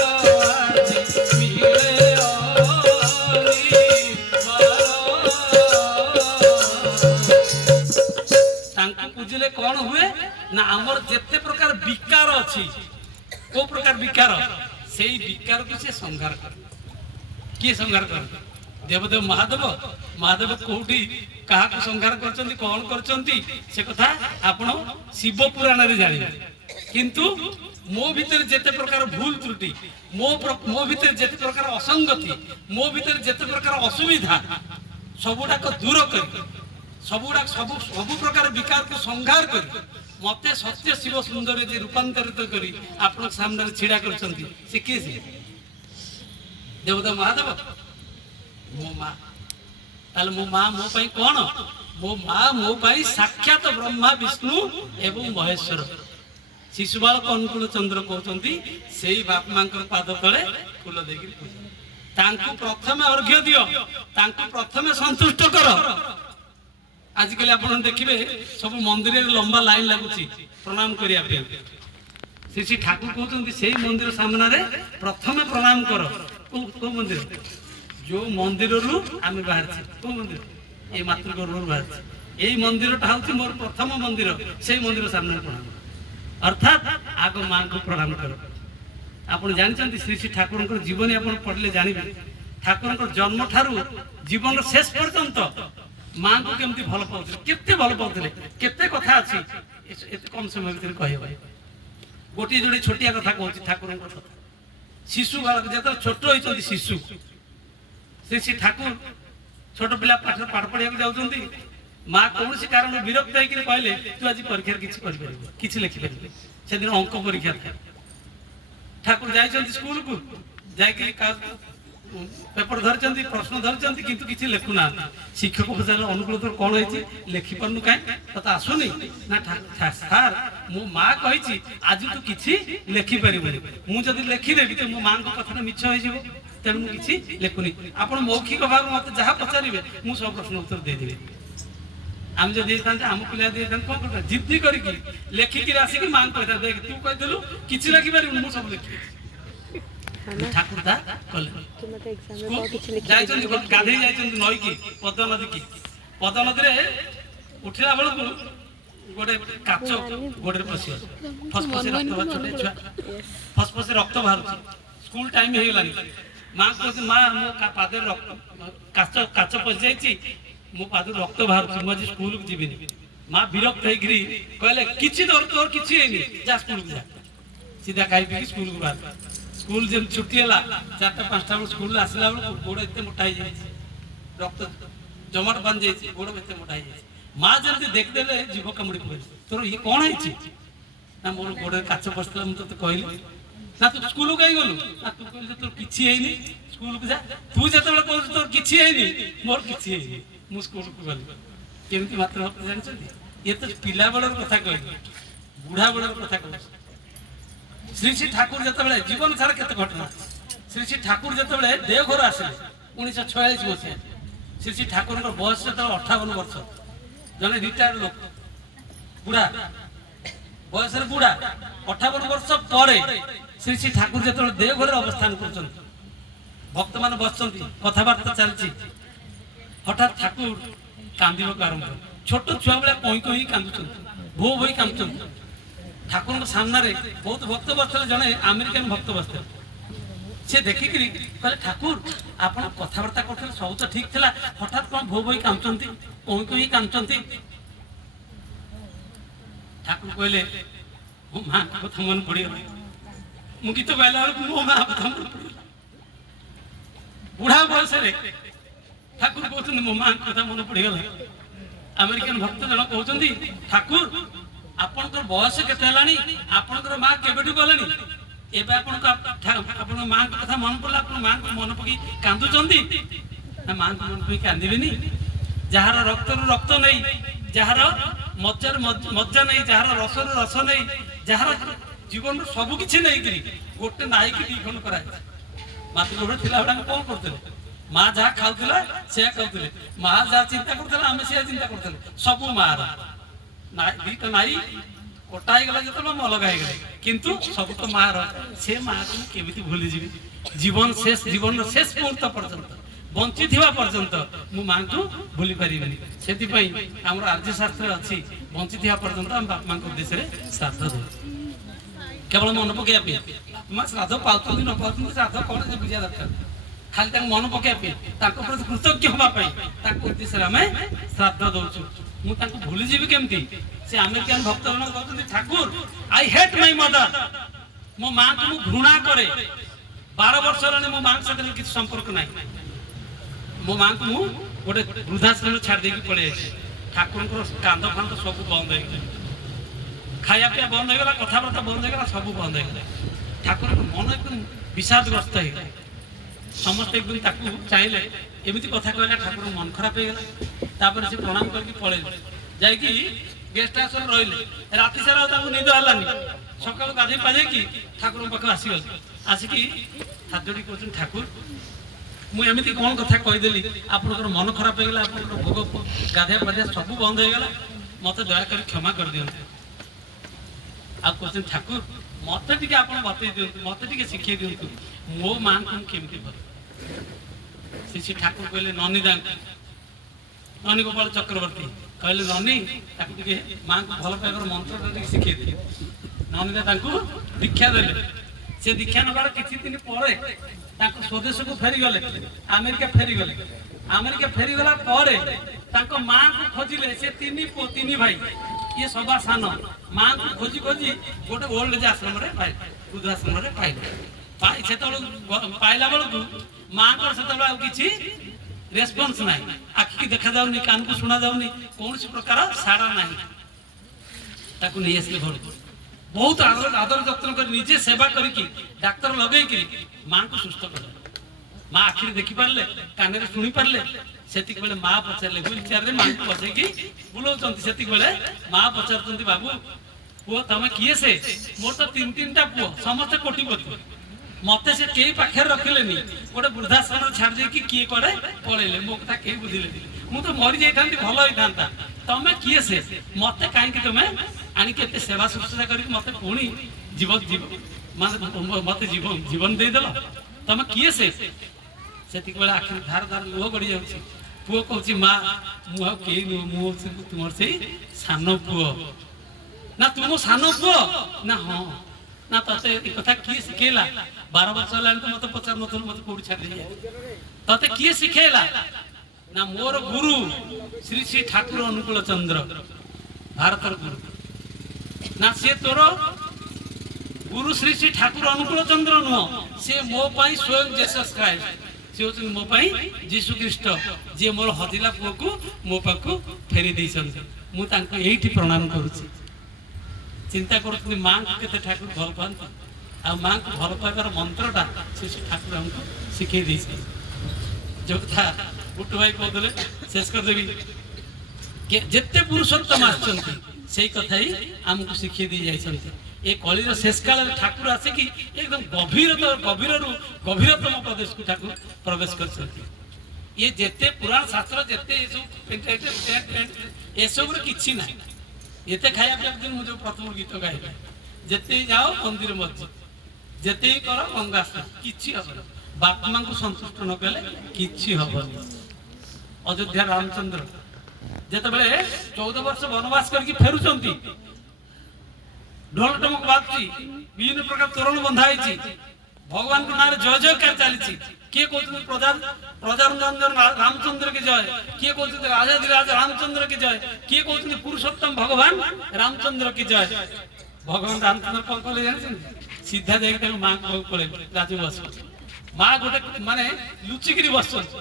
ଆଜି ମିଳେ ତାଙ୍କୁ ପୂଜିଲେ କଣ ହୁଏ ନା ଆମର ଯେତେ ପ୍ରକାର ବିକାର ଅଛି, କୋଉ ପ୍ରକାର ବିକାର, ସେଇ ବିକାରକୁ ସେ ସଂହାର କରେ। କିଏ ସଂହାର କରେ? ଦେବଦେବ ମହାଦେବ। ମହାଦେବ କୋଉଠି କାହାକୁ ସଂହାର କରିଛନ୍ତି, କଣ କରିଛନ୍ତି ସେ କଥା ଆପଣ ଶିବ ପୁରାଣରେ ଜାଣିବେ। କିନ୍ତୁ ମୋ ଭିତରେ ଯେତେ ପ୍ରକାର ଭୁଲ ତ୍ରୁଟି, ମୋ ଭିତରେ ଯେତେ ପ୍ରକାର ଅସଙ୍ଗତି, ମୋ ଭିତରେ ଯେତେ ପ୍ରକାର ଅସୁବିଧା ସବୁଗୁଡାକ ଦୂର କରି ସବୁ ପ୍ରକାର ବିକାରକୁ ସଂହାର କରି ମତେ ସତ୍ୟ ଶିବ ସୁନ୍ଦର ଯେ ରୂପାନ୍ତରିତ କରି ଆପଣଙ୍କ ସାମ୍ନାରେ ଛିଡା କରିଛନ୍ତି, ସେ କିଏ? ସେ ଦେବଦେବ ମହାଦେବ, ମୋ ମା। ତାହେଲେ ମୋ ମା ମୋ ପାଇଁ କଣ? ମୋ ମା ମୋ ପାଇଁ ସାକ୍ଷାତ ବ୍ରହ୍ମା ବିଷ୍ଣୁ ଏବଂ ମହେଶ୍ୱର। ଶିଶୁବାଳକ ଅନୁକୂଳ ଚନ୍ଦ୍ର କହୁଛନ୍ତି ସେଇ ବାପା ମାଙ୍କର ପାଦ ତଳେ ଫୁଲ ଦେଇକି ପୂଜା। ତାଙ୍କୁ ପ୍ରଥମେ ଅର୍ଘ୍ୟ ଦିଅ, ତାଙ୍କୁ ପ୍ରଥମେ ସନ୍ତୁଷ୍ଟ କର। ଆଜିକାଲି ଆପଣ ଦେଖିବେ ସବୁ ମନ୍ଦିରରେ ଲମ୍ବା ଲାଇନ ଲାଗୁଛି ପ୍ରଣାମ କରିବା ପାଇଁ। ଶ୍ରୀ ଶ୍ରୀ ଠାକୁର କହୁଛନ୍ତି ସେଇ ମନ୍ଦିର ସାମ୍ନାରେ ପ୍ରଥମେ ପ୍ରଣାମ କର। କୋଉ ମନ୍ଦିର? ଯୋଉ ମନ୍ଦିରରୁ ଆମେ ବାହାରିଛେ। କୋଉ ମନ୍ଦିର? ଏଇ ମାତୃଗର୍ଭରୁ ବାହାରିଛେ। ଏଇ ମନ୍ଦିରଟା ହଉଛି ମୋର ପ୍ରଥମ ମନ୍ଦିର, ସେଇ ମନ୍ଦିର ସାମ୍ନାରେ ପ୍ରଣାମ। ଅର୍ଥାତ୍ ଆଗ ମାଙ୍କୁ ପ୍ରଣାମ କର। ଆପଣ ଜାଣିଛନ୍ତି ଶ୍ରୀ ଶ୍ରୀ ଠାକୁରଙ୍କର ଜୀବନୀ ଆପଣ ପଢିଲେ ଜାଣିବେ, ଠାକୁରଙ୍କ ଜନ୍ମ ଠାରୁ ଜୀବନର ଶେଷ ପର୍ଯ୍ୟନ୍ତ ମାଙ୍କୁ କେମିତି ଭଲ ପାଉଥିଲେ, କେତେ ଭଲ ପାଉଥିଲେ, କେତେ କଥା ଅଛି ଏତେ କମ ସମୟ ଭିତରେ କହିହେବ। ଗୋଟିଏ ଯୋଡେ ଛୋଟିଆ କଥା କହୁଛି ଠାକୁରଙ୍କ କଥା। ଶିଶୁ ବାଳକ ଯେତେବେଳେ ଛୋଟ ହେଇଛନ୍ତି, ଶିଶୁ ଶ୍ରୀ ଶ୍ରୀ ଠାକୁର ଛୋଟ ପିଲା ପାଠ ପଢିବାକୁ ଯାଉଛନ୍ତି, ମା କୌଣସି କାରଣ ବିରକ୍ତ ହେଇକି କହିଲେ ତୁ ଆଜି ପରୀକ୍ଷାରେ କିଛି କରିପାରିବୁ, କିଛି ଲେଖିପାରିବୁ। ସେଦିନ ଅଙ୍କ ପରୀକ୍ଷା ଥାଏ। ଠାକୁର ଯାଇଛନ୍ତି ସ୍କୁଲକୁ, ଯାଇକି পেপর ধরছেন প্রশ্ন ধরছেন কিন্তু কিছু লেখু না। শিক্ষক পচারে অনুকূল তোর কোণ হয়েছে লেখিপারু কাই তোতে আসুনি না স্যার মো মা কইছি আজ তু কিছু লেখিপারিবনি, মু যদি লেখিদেবি তো মো মাঙ্ক কথাটা মিছ হয়ে যাব, তেণু মু কিছু লেখুনি। আপনার মৌখিক ভাবে মতো যা পচারিবে মু সব প্রশ্ন উত্তর ଦେଇଦେବି। আমি যদি দিয়েথান্তে আম পিলা দিয়েথান্তে কোন করতে জিদ্দি করিকি লেখিকি আসিকি মাঙ্ক কইতা দেখ তু কইদেলু কিছু লেখিপারিবনি, মু সব লেখি। ঠাকুর দা কলে যাইছেন গাধেই যাইছেন নইকি পদ্মা নদী কি, পদ্মা নদীরে উঠিলা বেলକୁ গোটে কাচ গোড়ে পশি ফসফসে রক্ত বাহার, ছোট ছুয়া ফসফসে রক্ত বাহারুଛି। স্কুল টাইম ହେଇଗଲାଣି। মা কହୁଛି মা ମୋ ପାଦରେ ରକ୍ତ କାଚ ପଶି ଯାଇଛି, ମୋ ପାଦରୁ ରକ୍ତ ବାହାରୁଛି, ମୁଁ ଆଜି ସ୍କୁଲକୁ ଯିବିନି। ମା ବିରକ୍ତ ହେଇକିରି କହିଲେ କିଛି ତୋର କିଛି ହେଇନି, ଯା ସ୍କୁଲକୁ ଯା। ସିଧା ଖାଇ ପିଇକି ସ୍କୁଲକୁ ବାହାରିଲା। ସ୍କୁଲ ଯେମିତି ଛୁଟି ହେଲା 4ଟା 5ଟା ବେଳକୁ ସ୍କୁଲରୁ ଆସିଲା ବେଳକୁ ଗୋଡ଼ ଏତେ ମୋଟା ହେଇଯାଇଛି, ରକ୍ତ ଜମାଟ ବାନ୍ଧି ଯାଇଛି, ଗୋଡ଼ ଏତେ ମୋଟା ହେଇଯାଇଛି। ମା ଯେମିତି ଦେଖିଦେଲେ ଜିଭ କାମୁଡ଼ି ପଡ଼ିଲେ ତୋର ଇଏ କ'ଣ ହେଇଛି? ନା ମୋର ଗୋଡ଼ରେ କାଚ ପଶିଥିଲା, ମୁଁ ତୋତେ କହିଲି। ନା ତୁ ସ୍କୁଲକୁ କାହିଁ ଗଲୁ? ନା ତୁ କହିଲୁ ତୋର କିଛି ହେଇନି, ସ୍କୁଲକୁ ଯା। ତୁ ଯେତେବେଳେ କହୁଛୁ ତୋର କିଛି ହେଇନି, ମୋର କିଛି ହେଇନି, ମୁଁ ସ୍କୁଲକୁ ଗଲି। କେମିତି ମାତ୍ର ଜାଣିଛନ୍ତି? ଇଏ ତ ପିଲା ବେଳର କଥା କହିଲି, ବୁଢ଼ା ବେଳର କଥା କହୁଛି। ଶ୍ରୀ ଶ୍ରୀ ଠାକୁର ଯେତେବେଳେ ଜୀବନ ସାରା କେତେ ଘଟଣା। ଶ୍ରୀ ଶ୍ରୀ ଠାକୁର ଯେତେବେଳେ ଦେଓଘର ଆସିଲେ 1946 ମସିହା, ଶ୍ରୀ ଶ୍ରୀ ଠାକୁରଙ୍କ ବୟସ ଯେତେବେଳେ 58 ବର୍ଷ, ଜଣେ ରିଟାୟାର୍ଡ ଲୋକ ବୁଢ଼ା ବୟସରେ ବୁଢ଼ା, 58 ବର୍ଷ ପରେ ଶ୍ରୀ ଶ୍ରୀ ଠାକୁର ଯେତେବେଳେ ଦେଓଘରରେ ଅବସ୍ଥାନ କରୁଛନ୍ତି, ଭକ୍ତମାନେ ବସିଛନ୍ତି, କଥାବାର୍ତ୍ତା ଚାଲିଛି, ହଠାତ୍ ଠାକୁର କାନ୍ଦିବାକୁ ଆରମ୍ଭ କଲେ। ଛୋଟ ଛୁଆ ଭଳିଆ କଇଁ କଇଁ କାନ୍ଦୁଛନ୍ତି, ଭୋ ଭୋଇ କାନ୍ଦୁଛନ୍ତି। ଠାକୁରଙ୍କ ସାମ୍ନାରେ ବହୁତ ଭକ୍ତ ବସିଥିଲେ, ଜଣେ ଆମେରିକାନ ଭକ୍ତ ବସିଥିଲେ। ସେ ଦେଖିକିରି କହିଲେ ଠାକୁର ଆପଣ କଥାବାର୍ତ୍ତା କରୁଥିଲେ ସବୁ ତ ଠିକ ଥିଲା, ହଠାତ୍ କ'ଣ ଭୋ ଭୋଇ କାନ୍ଦୁଛନ୍ତି, କଇଁ କଇଁ କାନ୍ଦୁଛନ୍ତି? ଠାକୁର କହିଲେ ମୋ ମାଙ୍କ କଥା ମନେ ପଡ଼ିଗଲା। ମୁଁ ଗୀତ ଗାଇଲା ବେଳକୁ ମୋ ମା କଥା ମନେ ପଡ଼ିଲା। ବୁଢା ବୟସରେ ଠାକୁର କହୁଛନ୍ତି ମୋ ମାଙ୍କ କଥା ମନେ ପଡିଗଲା। ଆମେରିକାନ ଭକ୍ତ ଜଣ କହୁଛନ୍ତି ଠାକୁର ଆପଣଙ୍କର ବୟସ କେତେ ହେଲାଣି, ଆପଣଙ୍କର ମା କେବେଠୁ ଗଲେଣି, ଏବେ ଆପଣଙ୍କ ମାଙ୍କ କଥା ମନେ ପଡିଲା, ଆପଣ ମାଙ୍କୁ ମନେ ପକେଇ କାନ୍ଦୁଛନ୍ତି? ନା ମାଙ୍କୁ ମନେ ପକେଇ କାନ୍ଦିବେନି? ଯାହାର ରକ୍ତରୁ ରକ୍ତ ନେଇ, ଯାହାର ମଜ୍ଜାରୁ ମଜ୍ଜା ନେଇ, ଯାହାର ରସରୁ ରସ ନେଇ, ଯାହାର ଜୀବନରୁ ସବୁ କିଛି ନେଇକିରି ଗୋଟେ ନାଇକି ଦି ଖଣ୍ଡ କରାଯାଇଛି। ମାତୃଗୃହ ଥିଲା ବେଳେ ଆମେ କଣ କରୁଥିଲେ? ମା ଯାହା ଖାଉଥିଲା ସେୟା ଖାଉଥିଲେ, ମା ଯାହା ଚିନ୍ତା କରୁଥିଲା ଆମେ ସେୟା ଚିନ୍ତା କରୁଥିଲେ। ସବୁ ମାର ଦିଟା ନାଇ କଟା ହେଇଗଲା ଯେତେବେଳେ ଆମେ ଅଲଗା ହେଇଗଲା, କିନ୍ତୁ ସବୁ ତ ମାର। ସେ ମାକୁ ମୁଁ କେମିତି ଭୁଲିଯିବି? ଜୀବନର ଶେଷ ମୁହୂର୍ତ୍ତ ପର୍ଯ୍ୟନ୍ତ, ବଞ୍ଚିଥିବା ପର୍ଯ୍ୟନ୍ତ ମୁଁ ମାଙ୍କୁ ଭୁଲି ପାରିବିନି। ସେଥିପାଇଁ ଆମର ଆର୍ଯ୍ୟ ଶାସ୍ତ୍ରରେ ଅଛି ବଞ୍ଚିଥିବା ପର୍ଯ୍ୟନ୍ତ ଆମେ ବାପା ମାଙ୍କ ଉଦ୍ଦେଶ୍ୟରେ ଶ୍ରାଦ୍ଧ ଦଉ, କେବଳ ମନେ ପକେଇବା ପାଇଁ। ମା ଶ୍ରାଦ୍ଧ ପାଉଛନ୍ତି ନ ପାଉଛନ୍ତି ଶ୍ରାଦ୍ଧ କଣ ସେ ବୁଝିବା ଦରକାର, ଖାଲି ତାଙ୍କୁ ମନେ ପକେଇବା ପାଇଁ, ତାଙ୍କ ପ୍ରତି କୃତଜ୍ଞ ହବା ପାଇଁ ତାଙ୍କ ଉଦ୍ଦେଶ୍ୟରେ ଆମେ ଶ୍ରାଦ୍ଧ ଦଉଛୁ। ମୁଁ ତାଙ୍କୁ ଭୁଲିଯିବି କେମିତି? ସେ ଆମେରିକାନ ଭକ୍ତ ଜଣ କହୁଛନ୍ତି ଠାକୁର ଆଇ ହେଟ୍ ମାଇ ମଦର, ମୋ ମାଙ୍କୁ ମୁଁ ଘୃଣା କରେ। 12 ବର୍ଷ ହେଲାଣି ମୋ ମାଙ୍କ ସାଥିରେ କିଛି ସମ୍ପର୍କ ନାହିଁ। ମୋ ମାଙ୍କୁ ମୁଁ ଗୋଟେ ବୃଦ୍ଧାଶ୍ରମରେ ଛାଡ଼ି ଦେଇକି ପଳେଇ ଆସିଛି। ଠାକୁରଙ୍କର କାନ୍ଦ ଫାନ୍ଦ ସବୁ ବନ୍ଦ ହେଇଗଲା, ଖାଇବା ପିଇବା ବନ୍ଦ ହେଇଗଲା, କଥାବାର୍ତ୍ତା ବନ୍ଦ ହେଇଗଲା, ସବୁ ବନ୍ଦ ହେଇଗଲା। ଠାକୁରଙ୍କ ମନ ଏକଦମ ବିଷାଦଗ୍ରସ୍ତ ହେଇଗଲା। ସମସ୍ତେ ଏକଦମ ତାକୁ ଚାହିଁଲେ, ଏମିତି କଥା କହିଲା ଠାକୁରଙ୍କ ମନ ଖରାପ ହେଇଗଲା। ତାପରେ ସେ ପ୍ରଣାମ କରିକି ପଳେଇଲେ, ଯାଇକି ଗେଷ୍ଟ ହାଉସରେ ରହିଲେ। ରାତି ସାରା ତାଙ୍କୁ ନିଦ ହେଲାନି। ସକାଳୁ ଗାଧେଇ ପାଧେଇକି ଠାକୁରଙ୍କ ପାଖକୁ ଆସିଗଲେ। ଆସିକି ହାତ ଯୋଡ଼ି କହୁଛନ୍ତି ଠାକୁର ମୁଁ ଏମିତି କଣ କଥା କହିଦେଲି ଆପଣଙ୍କର ମନ ଖରାପ ହେଇଗଲା, ଆପଣଙ୍କର ଭୋଗ ଗାଧେଇବା ପାଧେଇବା ସବୁ ବନ୍ଦ ହେଇଗଲା, ମତେ ଦୟାକରି କ୍ଷମା କରିଦିଅନ୍ତୁ। ଆଉ କହୁଛନ୍ତି ଠାକୁର ମତେ ଟିକେ ଆପଣ ବତେଇ ଦିଅନ୍ତୁ, ମତେ ଟିକେ ଶିଖେଇ ଦିଅନ୍ତୁ ମୋ ମାଙ୍କୁ ମୁଁ କେମିତି ଭଲ। ଶ୍ରୀ ଠାକୁର କହିଲେ ନନୀ ଦାଙ୍କୁ, ନନୀ ଗୋପାଳ ଚକ୍ରବର୍ତ୍ତୀ କହିଲେ ନନୀ ତାକୁ ଟିକେ ମାଙ୍କୁ ଭଲ ପାଇବାର ମନ୍ତ୍ରଟା ଟିକେ ଶିଖେଇ ଦିଏ। ନନୀଦା ତାଙ୍କୁ ଦୀକ୍ଷା ଦେଲେ। ସେ ଦୀକ୍ଷା ନେବାର କିଛି ଦିନ ପରେ ତାଙ୍କୁ ସ୍ୱଦେଶକୁ ଫେରିଗଲେ, ଆମେରିକା ଫେରିଗଲେ। ଆମେରିକା ଫେରିଗଲା ପରେ ତାଙ୍କ ମାଙ୍କୁ ଖୋଜିଲେ। ସେ 3 ପୁଅ 3 ଭାଇ, ଇଏ ସବା ସାନ। ମାଙ୍କୁ ଖୋଜି ଖୋଜି ଗୋଟେ ଓଲ୍ଡ ଏଜ୍ ଆଶ୍ରମରେ ପାଇଲେ, ବୃଦ୍ଧାଶ୍ରମରେ ପାଇଲେ। ସେତେବେଳକୁ ପାଇଲା ବେଳକୁ ମାଙ୍କର ସେତେବେଳେ ଆଉ କିଛି ରେସ୍ପନ୍ସ ନାହିଁ, ଆଖିକି ଦେଖାଯାଉନି, କାନକୁ ଶୁଣା ଯାଉନି, କୌଣସି ପ୍ରକାର ସାড়ା ନାହିଁ। ତାକୁ ନେଇ ଆସିଲେ ଘରକୁ, ବହୁତ ଆଦର ଯତ୍ନ କରି ନିଜେ ସେବା କରିକି ଡାକ୍ତର ଲଗେଇକି ମାଙ୍କୁ ସୁସ୍ଥ କଲେ। ମା ଆଖିରେ ଦେଖିପାରିଲେ, କାନରେ ଶୁଣି ପାରିଲେ। ସେତିକି ବେଳେ ମା ପଚାରିଲେ, ହୁଇଲ ଚେୟାରରେ ମାଙ୍କୁ ବସେଇକି ବୁଲଉଛନ୍ତି, ସେତିକି ବେଳେ ମା ପଚାରୁଛନ୍ତି ବାବୁ ପୁଅ ତମେ କିଏ? ସେ ମୋର ତ 3ଟା ପୁଅ, ସମସ୍ତେ କୋଟିପତି, ମତେ ସେ କେହି ପାଖରେ ରଖିଲେନି, ଗୋଟେ ବୃଦ୍ଧାଶ୍ରମରେ ଛାଡି ଦେଇକି କିଏ କୁଆଡେ ପଳେଇଲେ, ମୋ କଥା କେହି ବୁଝିଲେନି, ମୁଁ ତ ମରି ଯାଇଥାନ୍ତି ଭଲ ହେଇଥାନ୍ତା, ତମେ କିଏ? ସେ ମତେ କାହିଁକି ତମେ ଆଣିକି ଏତେ ସେବା ଶୁଶ୍ରୂଷା କରିକି ମତେ ପୁଣି ମତେ ଜୀବନ ଦେଇଦେଲ, ତମେ କିଏ? ସେ ସେତିକି ବେଳେ ଆଖିରେ ଧାର ଧାର ଲୁହ ଗଡି ଯାଉଛି। ପୁଅ କହୁଛି ମା ମୁଁ ଆଉ କେହି ନୁହଁ, ମୁଁ ହଉଛି ତୁମର ସେଇ ସାନ ପୁଅ। ନା ତୁ ମୋ ସାନ ପୁଅ? ନା ହଁ। ନା ତତେ ଏ କଥା କିଏ ଶିଖେଇଲା? 12 ବର୍ଷ ହେଲାଣି ତ ମତେ ପଚାରୁନଥିଲୁ, ମତେ କୋଉଠି ଛାଡି ଦେଇ ତତେ କିଏ ଶିଖେଇଲା? ନା ମୋର ଗୁରୁ ଶ୍ରୀ ଶ୍ରୀ ଠାକୁର ଅନୁକୂଳ ଚନ୍ଦ୍ର, ଭାରତର ଗୁରୁ। ନା ସେ ତୋର ଗୁରୁ ଶ୍ରୀ ଶ୍ରୀ ଠାକୁର ଅନୁକୂଳ ଚନ୍ଦ୍ର ନୁହଁ, ସେ ମୋ ପାଇଁ ସ୍ୱୟଂ ଜେସସ୍ ଖ୍ରାଇଷ୍ଟ, ସେ ହଉଛନ୍ତି ମୋ ପାଇଁ ଯୀଶୁ ଖ୍ରୀଷ୍ଟ, ଯିଏ ମୋର ହଜିଲା ପୁଅକୁ ମୋ ପାଖକୁ ଫେରି ଦେଇଛନ୍ତି। ମୁଁ ତାଙ୍କୁ ଏଇଠି ପ୍ରଣାମ କରୁଛି। ଚିନ୍ତା କରୁଛନ୍ତି ମାଙ୍କୁ କେତେ ଠାକୁର ଭଲ ପାଆନ୍ତି, ଆଉ ମାଙ୍କୁ ଭଲ ପାଇବାର ମନ୍ତ୍ରଟା ସେ ଠାକୁର ଆମକୁ ଶିଖେଇ ଦେଇଛନ୍ତି। ଯୋଉ କଥା ଗୁଟୁ ଭାଇ କହୁଥିଲେ, ଶେଷ କରିଦେବି, ଯେତେ ପୁରୁଷୋତ୍ତମ ଆସିଛନ୍ତି ସେଇ କଥା ହିଁ ଆମକୁ ଶିଖେଇ ଦେଇ ଯାଇଛନ୍ତି। ଏ କଳିର ଶେଷ କାଳରେ ଠାକୁର ଆସିକି ଏକଦମ ଗଭୀରରୁ ଗଭୀରତମ ପ୍ରଦେଶକୁ ଠାକୁର ପ୍ରବେଶ କରିଛନ୍ତି। ଇଏ ଯେତେ ପୁରାଣ ଶାସ୍ତ୍ର, ଯେତେ ଏସବୁରେ କିଛି ନାହିଁ। ଏତେ ଖାଇବା ପିଇବା, ମୁଁ ଯୋଉ ପ୍ରଥମ ଗୀତ ଗାଇଲି, ଯେତେ ଯାଅ ମନ୍ଦିର ମସଜିଦ, ଯେତେ କର ଗଙ୍ଗା ସ୍ନାନ, କିଛି ହବନି। ବାପା ମାଙ୍କୁ ସନ୍ତୁଷ୍ଟ ନ କଲେ କିଛି ହବନି। ଅଯୋଧ୍ୟା ରାମଚନ୍ଦ୍ର ଯେତେବେଳେ 14 ବର୍ଷ ବନବାସ କରିକି ଫେରୁଛନ୍ତି, ଢୋଲ ଟମକ ବାଜୁଛି, ବିଭିନ୍ନ ପ୍ରକାର ତୋରଣ ବନ୍ଧା ହେଇଛି, ଭଗବାନଙ୍କ ନାଁରେ ଜୟ ଜୟକାର ଚାଲିଛି। କିଏ କହୁଛନ୍ତି ପ୍ରଜାରଞ୍ଜନ ରାମଚନ୍ଦ୍ର କି ଜୟ, କିଏ କହୁଛନ୍ତି ରାଜାଧିରାଜ ରାମଚନ୍ଦ୍ର କି ଜୟ, କିଏ କହୁଛନ୍ତି ପୁରୁଷୋତ୍ତମ ଭଗବାନ ରାମଚନ୍ଦ୍ର କି ଜୟ। ଭଗବାନ ରାମଚନ୍ଦ୍ର କଣ କଲେ ଜାଣିଛନ୍ତି? ସିଧା ଯାଇକି ତାଙ୍କ ମାଙ୍କ ପାଖକୁ ପଳେଇଲେ ରାଜୁ ବସ ମା ଗୋଟେ ମାନେ ଲୁଚିକିରି ବସଛନ୍ତି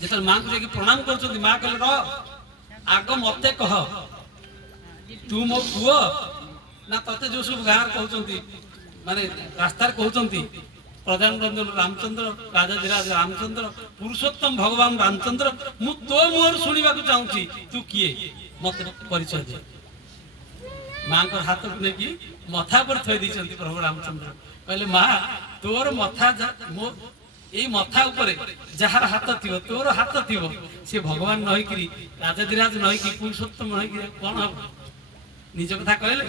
ଯେତେବେଳେ ମାଙ୍କୁ ଯାଇକି ପ୍ରଣାମ କରୁଛନ୍ତି ମା କହିଲେ ରହ ଆଗ ମତେ କହ ତୁ ମୋ ପୁଅ ନା ତତେ ଯୋଉ ସବୁ ଗାଁ କହୁଛନ୍ତି ମାନେ ରାସ୍ତାରେ କହୁଛନ୍ତି ପ୍ରଧାନରଞ୍ଜନ ରାମଚନ୍ଦ୍ର ରାଜାଧିରାଜ ରାମଚନ୍ଦ୍ର ପୁରୁଷୋତ୍ତମ ଭଗବାନ ରାମଚନ୍ଦ୍ର ମୁଁ ତୋ ମୁହଁରୁ ଶୁଣିବାକୁ ଚାହୁଁଛି ତୁ କିଏ ମତେ ପରିଚୟ ଦେ ମାଙ୍କର ହାତକୁ ନେଇକି ମଥା ଉପରେ ଥୋଇ ଦେଇଛନ୍ତି ପ୍ରଭୁ ରାମଚନ୍ଦ୍ର କହିଲେ ମା ତୋର ମଥା ମୋ ଏଇ ମଥା ଉପରେ ଯାହାର ହାତ ଥିବ ତୋର ହାତ ଥିବ ସେ ଭଗବାନ ନହେଇକିରି ରାଜାଧିରାଜ ନହେଇକି ପୁରୁଷୋତ୍ତମ ନହେଇକିରି କଣ ହବ ନିଜ କଥା କହିଲେ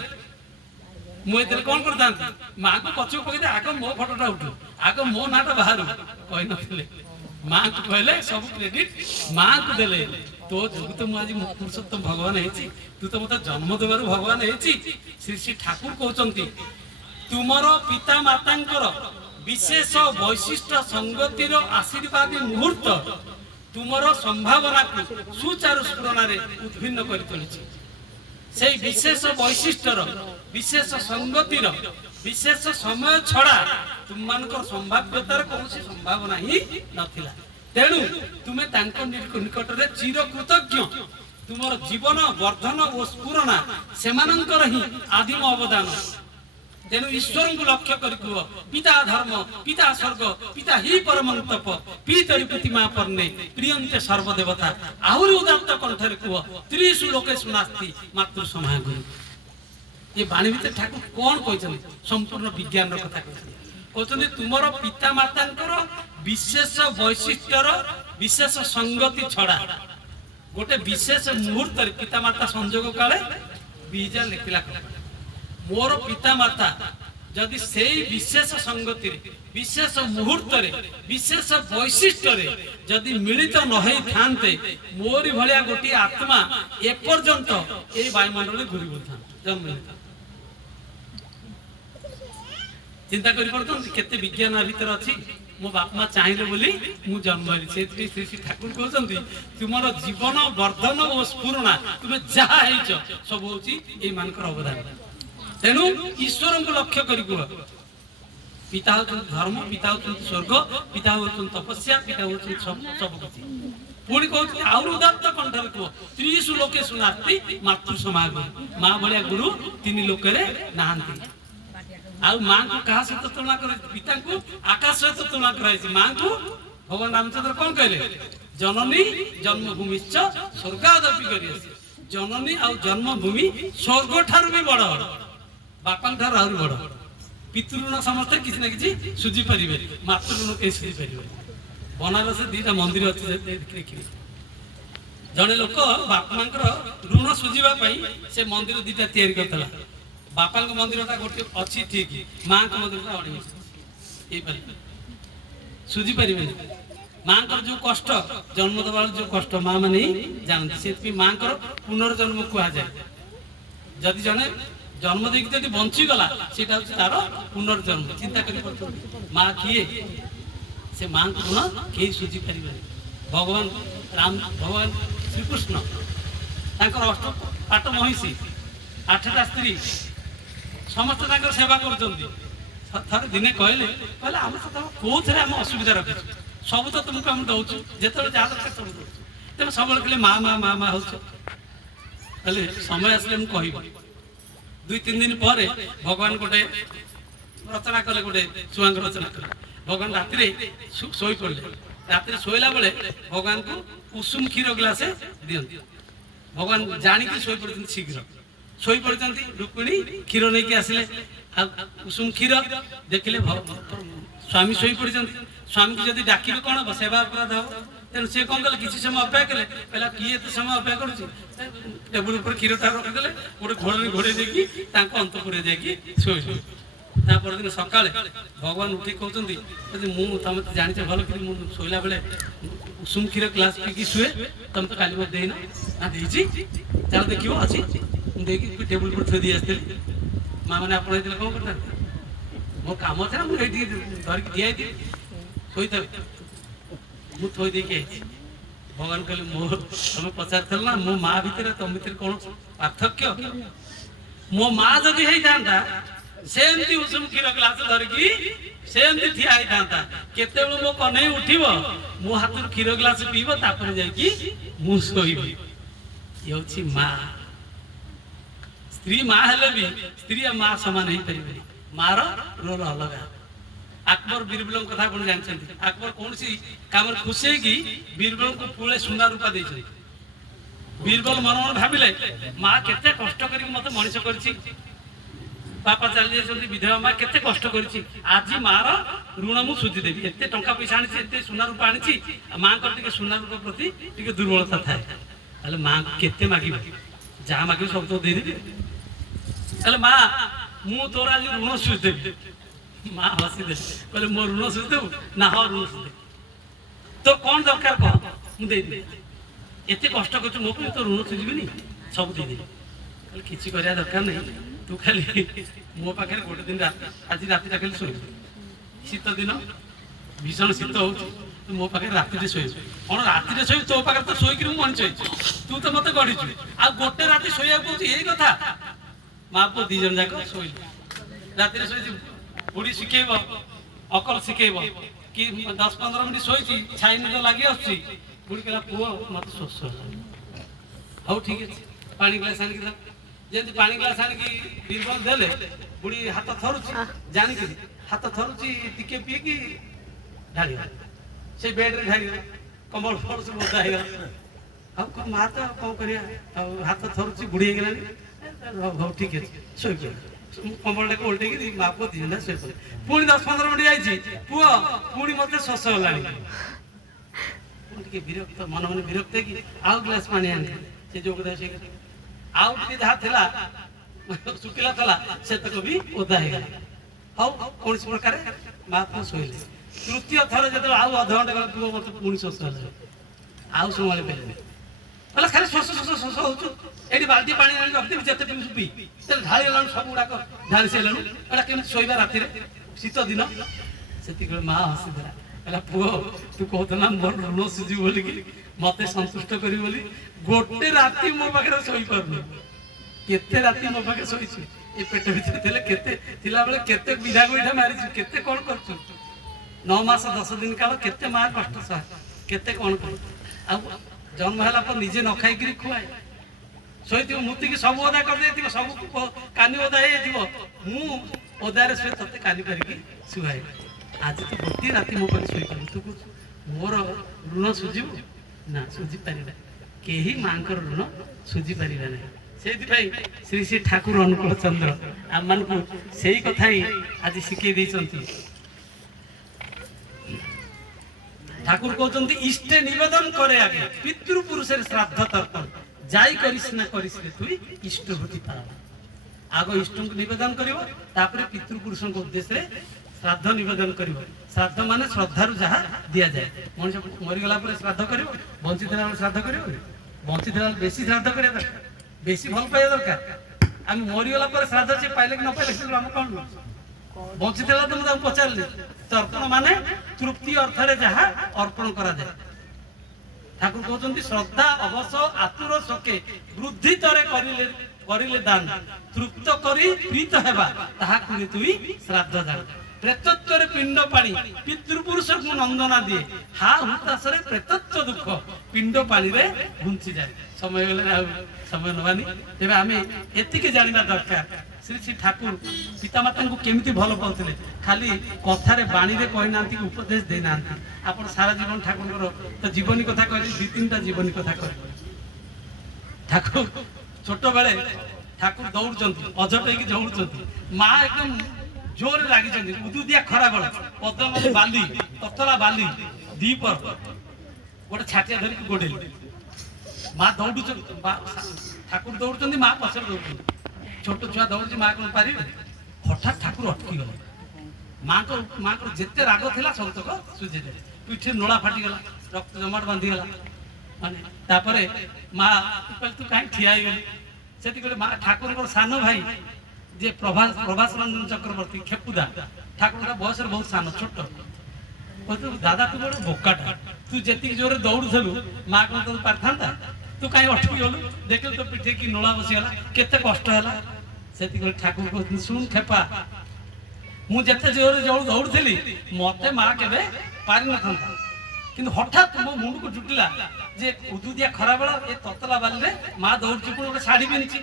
ମୁଁ ଏଥିରେ କଣ କରିଥାନ୍ତି ମାଙ୍କୁ ପଛକୁ ପକେଇ ଆଗ ମୋ ଫଟୋଟା ଉଠୁ ଆଗ ମୋ ନାଁଟା ବାହାରୁ କହିନଥିଲେ ମାଙ୍କୁ କହିଲେ ସବୁ କ୍ରେଡିଟ ମାଙ୍କୁ ଦେଲେ ତୋ ଯୋଗୁ ତ ମୁଁ ଆଜି ପୁରୁଷୋତ୍ତମ ଭଗବାନ ହେଇଛି ତୁ ତ ମତେ ଜନ୍ମ ଦେବାରୁ ଭଗବାନ ହେଇଛି ଶ୍ରୀ ଶ୍ରୀ ଠାକୁର କହୁଛନ୍ତି ତୁମର ପିତା ମାତାଙ୍କର ବିଶେଷ ବୈଶିଷ୍ଟ୍ୟ ସଂଗତିର ଆଶୀର୍ବାଦୀ ମୁହୂର୍ତ୍ତ ତୁମର ସମ୍ଭାବନାକୁ ସୁଚାରୁ ସ୍ଫୁରଣରେ ଉଦ୍ଭିନ୍ନ କରି ତୋଳିଛି সেই বিশেষ বৈশিষ্ট্যর বিশেষ সংগতির বিশেষ সময় ছড়া তুমମାନଙ୍କର সম্ভাব্যতার কৌশি সম্ভাবনা হি নথিলা তেণু তুমি তাঙ্ক নিকটরে চির কৃতজ্ঞ তোমার জীবন বর্ধন ও স্ফুরণা সেমানଙ୍କର হি আদিম অবদান তেণু ঈশ্বরଙ୍କୁ লক্ষ্য କରି କୁହ ପିତା ଧର୍ମ ପିତା ସ୍ୱର୍ଗ ପିତା ହି ପରମନ୍ତପ ପିତରି ପ୍ରତିମା ପର୍ଣ୍ଣେ ପ୍ରିୟନ୍ତେ ସର୍ବଦେବତା ଆହୁରି ଉଦାତ୍ତ କଣ୍ଠରେ କୁହ ତ୍ରିଷୁ ଲୋକେଷୁ ନାସ୍ତି ମାତୃ ସମାଗମ ଏ ବାଣୀ ଭିତରେ ଠାକୁର କଣ କହିଛନ୍ତି ସମ୍ପୂର୍ଣ୍ଣ ବିଜ୍ଞାନର କଥା କହୁଛନ୍ତି ତୁମର ପିତା ମାତାଙ୍କର ବିଶେଷ ବୈଶିଷ୍ଟ୍ୟର ବିଶେଷ ସଂଗତି ଛଡା ଗୋଟେ ବିଶେଷ ମୁହୂର୍ତ୍ତରେ ପିତା ମାତା ସଂଯୋଗ କାଳେ ବୀଜା ଲେଖିଲା मोर पिता माता जदि से विशेष संगति विशेष मुहूर्त विशेष वैशिष्ट्य जदि मिलित नहई थांते मोरी भलिया गोटी आत्मा एपर्यंत ए वायुमंडल घूरी बुलता जन्म चिंता करि पड़तन केते विज्ञान भीतर अछि मो बाप मां चाहिले बोली मु जन्म हली से श्री ठाकुर कहउछंती तुमरो जीवन वर्धन और स्फुरणा तुमे जहा हेछ सब होची ए मानकर अवदान तेणु ईश्वर को लक्ष्य कर पिता होती धर्म पिता होती स्वर्ग पिता होती तपस्या पिता होती सब किसी पुणी कहते आउर उदात्त कंठर कह त्रिषु लोकेषु नास्ति मातृ समागम माँ भाया गुरु तीन लोक नहांती आउ माँ को क्या सहित तुलना कर पिता को आकाश सहित तुलना कर माँ को भगवान रामचंद्र कौन कहले जननी जन्मभूमि स्वर्गादपि कर जननी आउ जन्मभूमि स्वर्ग ठार भी बड़ बापा ठार आहरी बड़ पितृऋण समस्ते किसी ना किसी सुझी पारे मातृऋण कहीं सुझी पारे बनारस दीटा मंदिर अच्छे देखिए जड़े लोक बापा ऋण सुझापी से मंदिर दीटा तैयारी करता बापा मंदिर गोटे अच्छी ठीक माँ को मंदिर अड़े सुझी पारे माँ जो कष्ट जन्म दबार जो कष्ट माँ मैंने जानते से माँ पुनर्जन्म कहुए जदि जड़े जन्म देखिए जब बंचीगला से तार पुनर्जन्म चिंता कर माँ किए से माँ को ऋण कहीं सुझी पारे भगवान राम भगवान श्रीकृष्ण अष्ट आठ महिषी आठटा स्त्री समस्त सेवा कर दिने कहले आम कौ थे आम असुविधा रखी सब तो तुमको आम दौर जो जहाँ दरकार सब दौर तेज सब कहले माँ माँ माँ माँ हो समय आसले मुझे कह 2-3 दिन पर भगवान गोटे रचना कले गोटे छुआ रचना कले भगवान राति शोई पड़े राति शोला बेले भगवान को उषुम क्षीर ग्लासे दिखती भगवान जाणिक शोई पड़ते शीघ्र शोई पड़ते रुक्मिणी क्षीर नहीं आसिले उषुम क्षीर देखिले स्वामी शोई पड़ते स्वामी को जब डाक कौन हम सेवा अपराध हम तेणु सी कौन कले किसी समय अपेक्षा कले कहला किए तो समय अपेक्षा कर टेबुल पर क्षीर टा रखिदे गोटे घोड़े घोड़े देखी अंतपुर जाकि शोई दिन सका भगवान उठी कहते तुम जानी भल कि शोला बेले उषुम क्षीर ग्लास पीकी शुए तुम तो काली मत देना चल देख अच्छी देखिए टेबुल पर थी आसती माँ मैंने आप कौन करता मो कम अच्छे ना मुझे धरिक दिखाई शोई थे मुझे थोई देखिए भगवान कहले मो तुम पचार ना मो माँ भितर तुम भितर कौन पार्थक्य मो माँ जदि होता सेमती उषुम क्षीर ग्लास धरिकी सेमती ठिया होता केतेबेले मो कन्हई उठिबो मो हाथर क्षीर ग्लास पीबो तापर जाईकी मु सोइबी ये होची माँ स्त्री माँ हेले भी स्त्री आ माँ समान ही परिबे मार रोल अलग अकबर बीरबल कथा आपण जानछन्ती अकबर कोनसी काम खुशी की बीरबल को पुळे सुना रूपा दैछन्ती बीरबल मन मन भाबिले माँ केते कष्ट करी मते मनिष करछि बापा चली जाइछन्ती विधवा माँ केते कष्ट करछि आज मार ऋण मु सुझी देबी एते टंका पैसा आनिछि एते सुना रूपा आनिछि माँ को टिके सुना रूपा प्रति टिके दुर्बलता थाए ताले माँ केते मागिबो जहा मागिबो सब तो दे देबी ताले माँ मु तोर आज ऋण सुझी देबी माँ हसी दे कहले मो ऋण सुझी देबू ना हो ऋण सुझी तो कौन दरकार कह मु दे दे एते कष्ट करछु मो को तो ऋण सुझीबिनी सब दे दे कहले किछि करिया दरकार नै तू खाली मो पाखे गोटे दिन आज राति खाली शो शीत दिन भीषण शीत हो मो पाखे राति शो कौन राति शो तो पाखे तो शोक मनीष तू तो मत गढ़ीचु आ गोटे राति शोया कौन यही कथा माँ पुओ दी जन जाक शो राति शो बुढ़ी शिखेब अकल शिखेब कि 10-15 मिनट शोची छाई निद लगी आसुची बुढ़ी कहला पुओ मत शोष हौ ठीक है पानी ग्लास आनिक जेंति पानी ग्लास आनिकी बीरबल देले बुढ़ी हाथ थरुची जानिकी हाथ थरुची टिके पीकी ढाली से बेड रे ढाली कमल फल से बोधा हे अब को मां तो को करिया अब हाथ थरुची बुढ़ी हे गेलानी हो ठीक है सोई पड़े कमल को उल्टे की मां को दिंदा सोई पड़े पुणी 10-15 मिनट जाईची पुओ पुणी मते शोष होलानी पुणी विरक्त मन मन विरक्त की आउ ग्लास पानी आनी से जोगदा से आउ टी जहा थिला सुकिला थला से तक भी ओदा हे हौ कोन प्रकार मां को सोइले तृतीय थर जत आउ आधा घंटा गला तू मत पुणी शोष होला आउ संभाले पेले बोला खाली शोष होछु एडी बाल्टी पानी आनी रखती जते पी पी ते ढाली लान सब उडा को ढाली से लान एडा केम सोइबा राति रे शीत दिन सेति को मां हसी देला एला पुओ तू कहत ना मोर ऋण सुझी बोली कि मते संतुष्ट करी बोली गोटे राति मो पाखे सोई परनी केते राति मो पाखे सोईछु ए पेट भीतर देले केते थिला बेले केते विधा गोइठा मारिछु केते कोन करछु 9 मास 10 दिन काल केते मार कष्ट सह केते कोन कर आ जन्म होला पर निजे न खाई करी खुआए सोईति मुति की सब ओदा कर देति सब कानी ओदा हे दिबो मु ओदा रे सोई तते कानी करी सुहाई आज तो गोटे राति मो पाखे सोई कर तू मोर ऋण सुझिबो ना सुझी पारिबा केही मांकर ऋण सुझी पारिबा नै सेति भाई श्री श्री ठाकुर अनुकूल चंद्र आम मान को सेही कथा ही आज शिखे दैछंती ठाकुर कहते इष्टे निवेदन करे आगे पितृ पुरुषेर श्राद्ध तर्पण जाई करिस ना करिस रे तुई इष्ट होती पारा आगो इष्ट को निवेदन करिवो तापरे पितृ पुरुषों को उद्देश्य रे श्राद्ध निवेदन करिवो श्राद्ध माने श्रद्धारु जहा दिया जाए मनुष्य मरि गला पर श्राद्ध करिवो बंचित रहला श्राद्ध करिवो बंचित रहला बेसी श्राद्ध करिया दरकार बेसी भल पाइया दरकार हम मरि गला पर श्राद्ध से पाइले कि न पाइले से हम कोन बंचित रहला तो हम पचारली तर्पण माने तृप्ति अर्थ रे जहा अर्पण करा जाए ठाकुर कहते श्रद्धा अवश्य आतुर सके वृद्धि तरे करिले दान तृप्त करी प्रीत हेबा ताहा कुनी तुई श्राद्ध दान प्रेतत्व रे पिंड पानी पितृपुरुष को नंदना दिए हा हुतास रे प्रेतत्व दुख पिंड पानी रे घुंची जाए समय गेले समय नबानी तेबे आमे एतिके जानिबा दरकार श्री श्री ठाकुर पितामाता को केमिति भल पाउतले खाली कथा रे बाणी रे कहि नांती उपदेश दे नांती आपण सारा जीवन ठाकुर तो जीवनी कथा कहले दु तीनटा जीवनी कथा कहले ठाकुर छोट बेले ठाकुर दौड़चंती अजटै की दौड़चंती मां एकदम जोर लागी चंदी उदुदिया खरा गला पद्म में बाली ततला बाली दीपर गोटे छाटिया धरि के गोडेली मां दौड़चंती ठाकुर दौड़चंती मां पछर दौड़चंती छोट छुआ दौड़ी माँ कौन पारे हठात ठाकुर अटकी गले माँ को जिते राग थिला सब तक सुझे पिठी नोला फाटी गला रक्त जमाट बांधी गला माने तापरे माँ तू कहीं ठिया गली से माँ ठाकुर को सान भाई जे प्रभास रंजन चक्रवर्ती खेपुदा ठाकुर का बयस बहुत सान छोट कहते दादा तू बड़े बोकाटा तू जी जोरे दौड़ू माँ कौन तो पार था तू कहीं अटकी गलु देख तो पिठे की नोला बसीगला केते कष्ट है ସେତିକି ଠାକୁର କହୁଛନ୍ତି ଶୁଣ ଖେପା, ମୁଁ ଯେତେ ଜୋରରେ ଦୌଡୁଥିଲି ମତେ ମା କେବେ ପାରିନଥାନ୍ତା, କିନ୍ତୁ ହଠାତ୍ ମୋ ମୁଣ୍ଡକୁ ଜୁଟିଲା ଯେ ଉଦୁଦିଆ ଖରାବେଳ ଏ ତତଲା ବାଲିରେ ମା ଦୌଡୁଛି, ପୁଣି ଗୋଟେ ଶାଢୀ ପିନ୍ଧିଛି,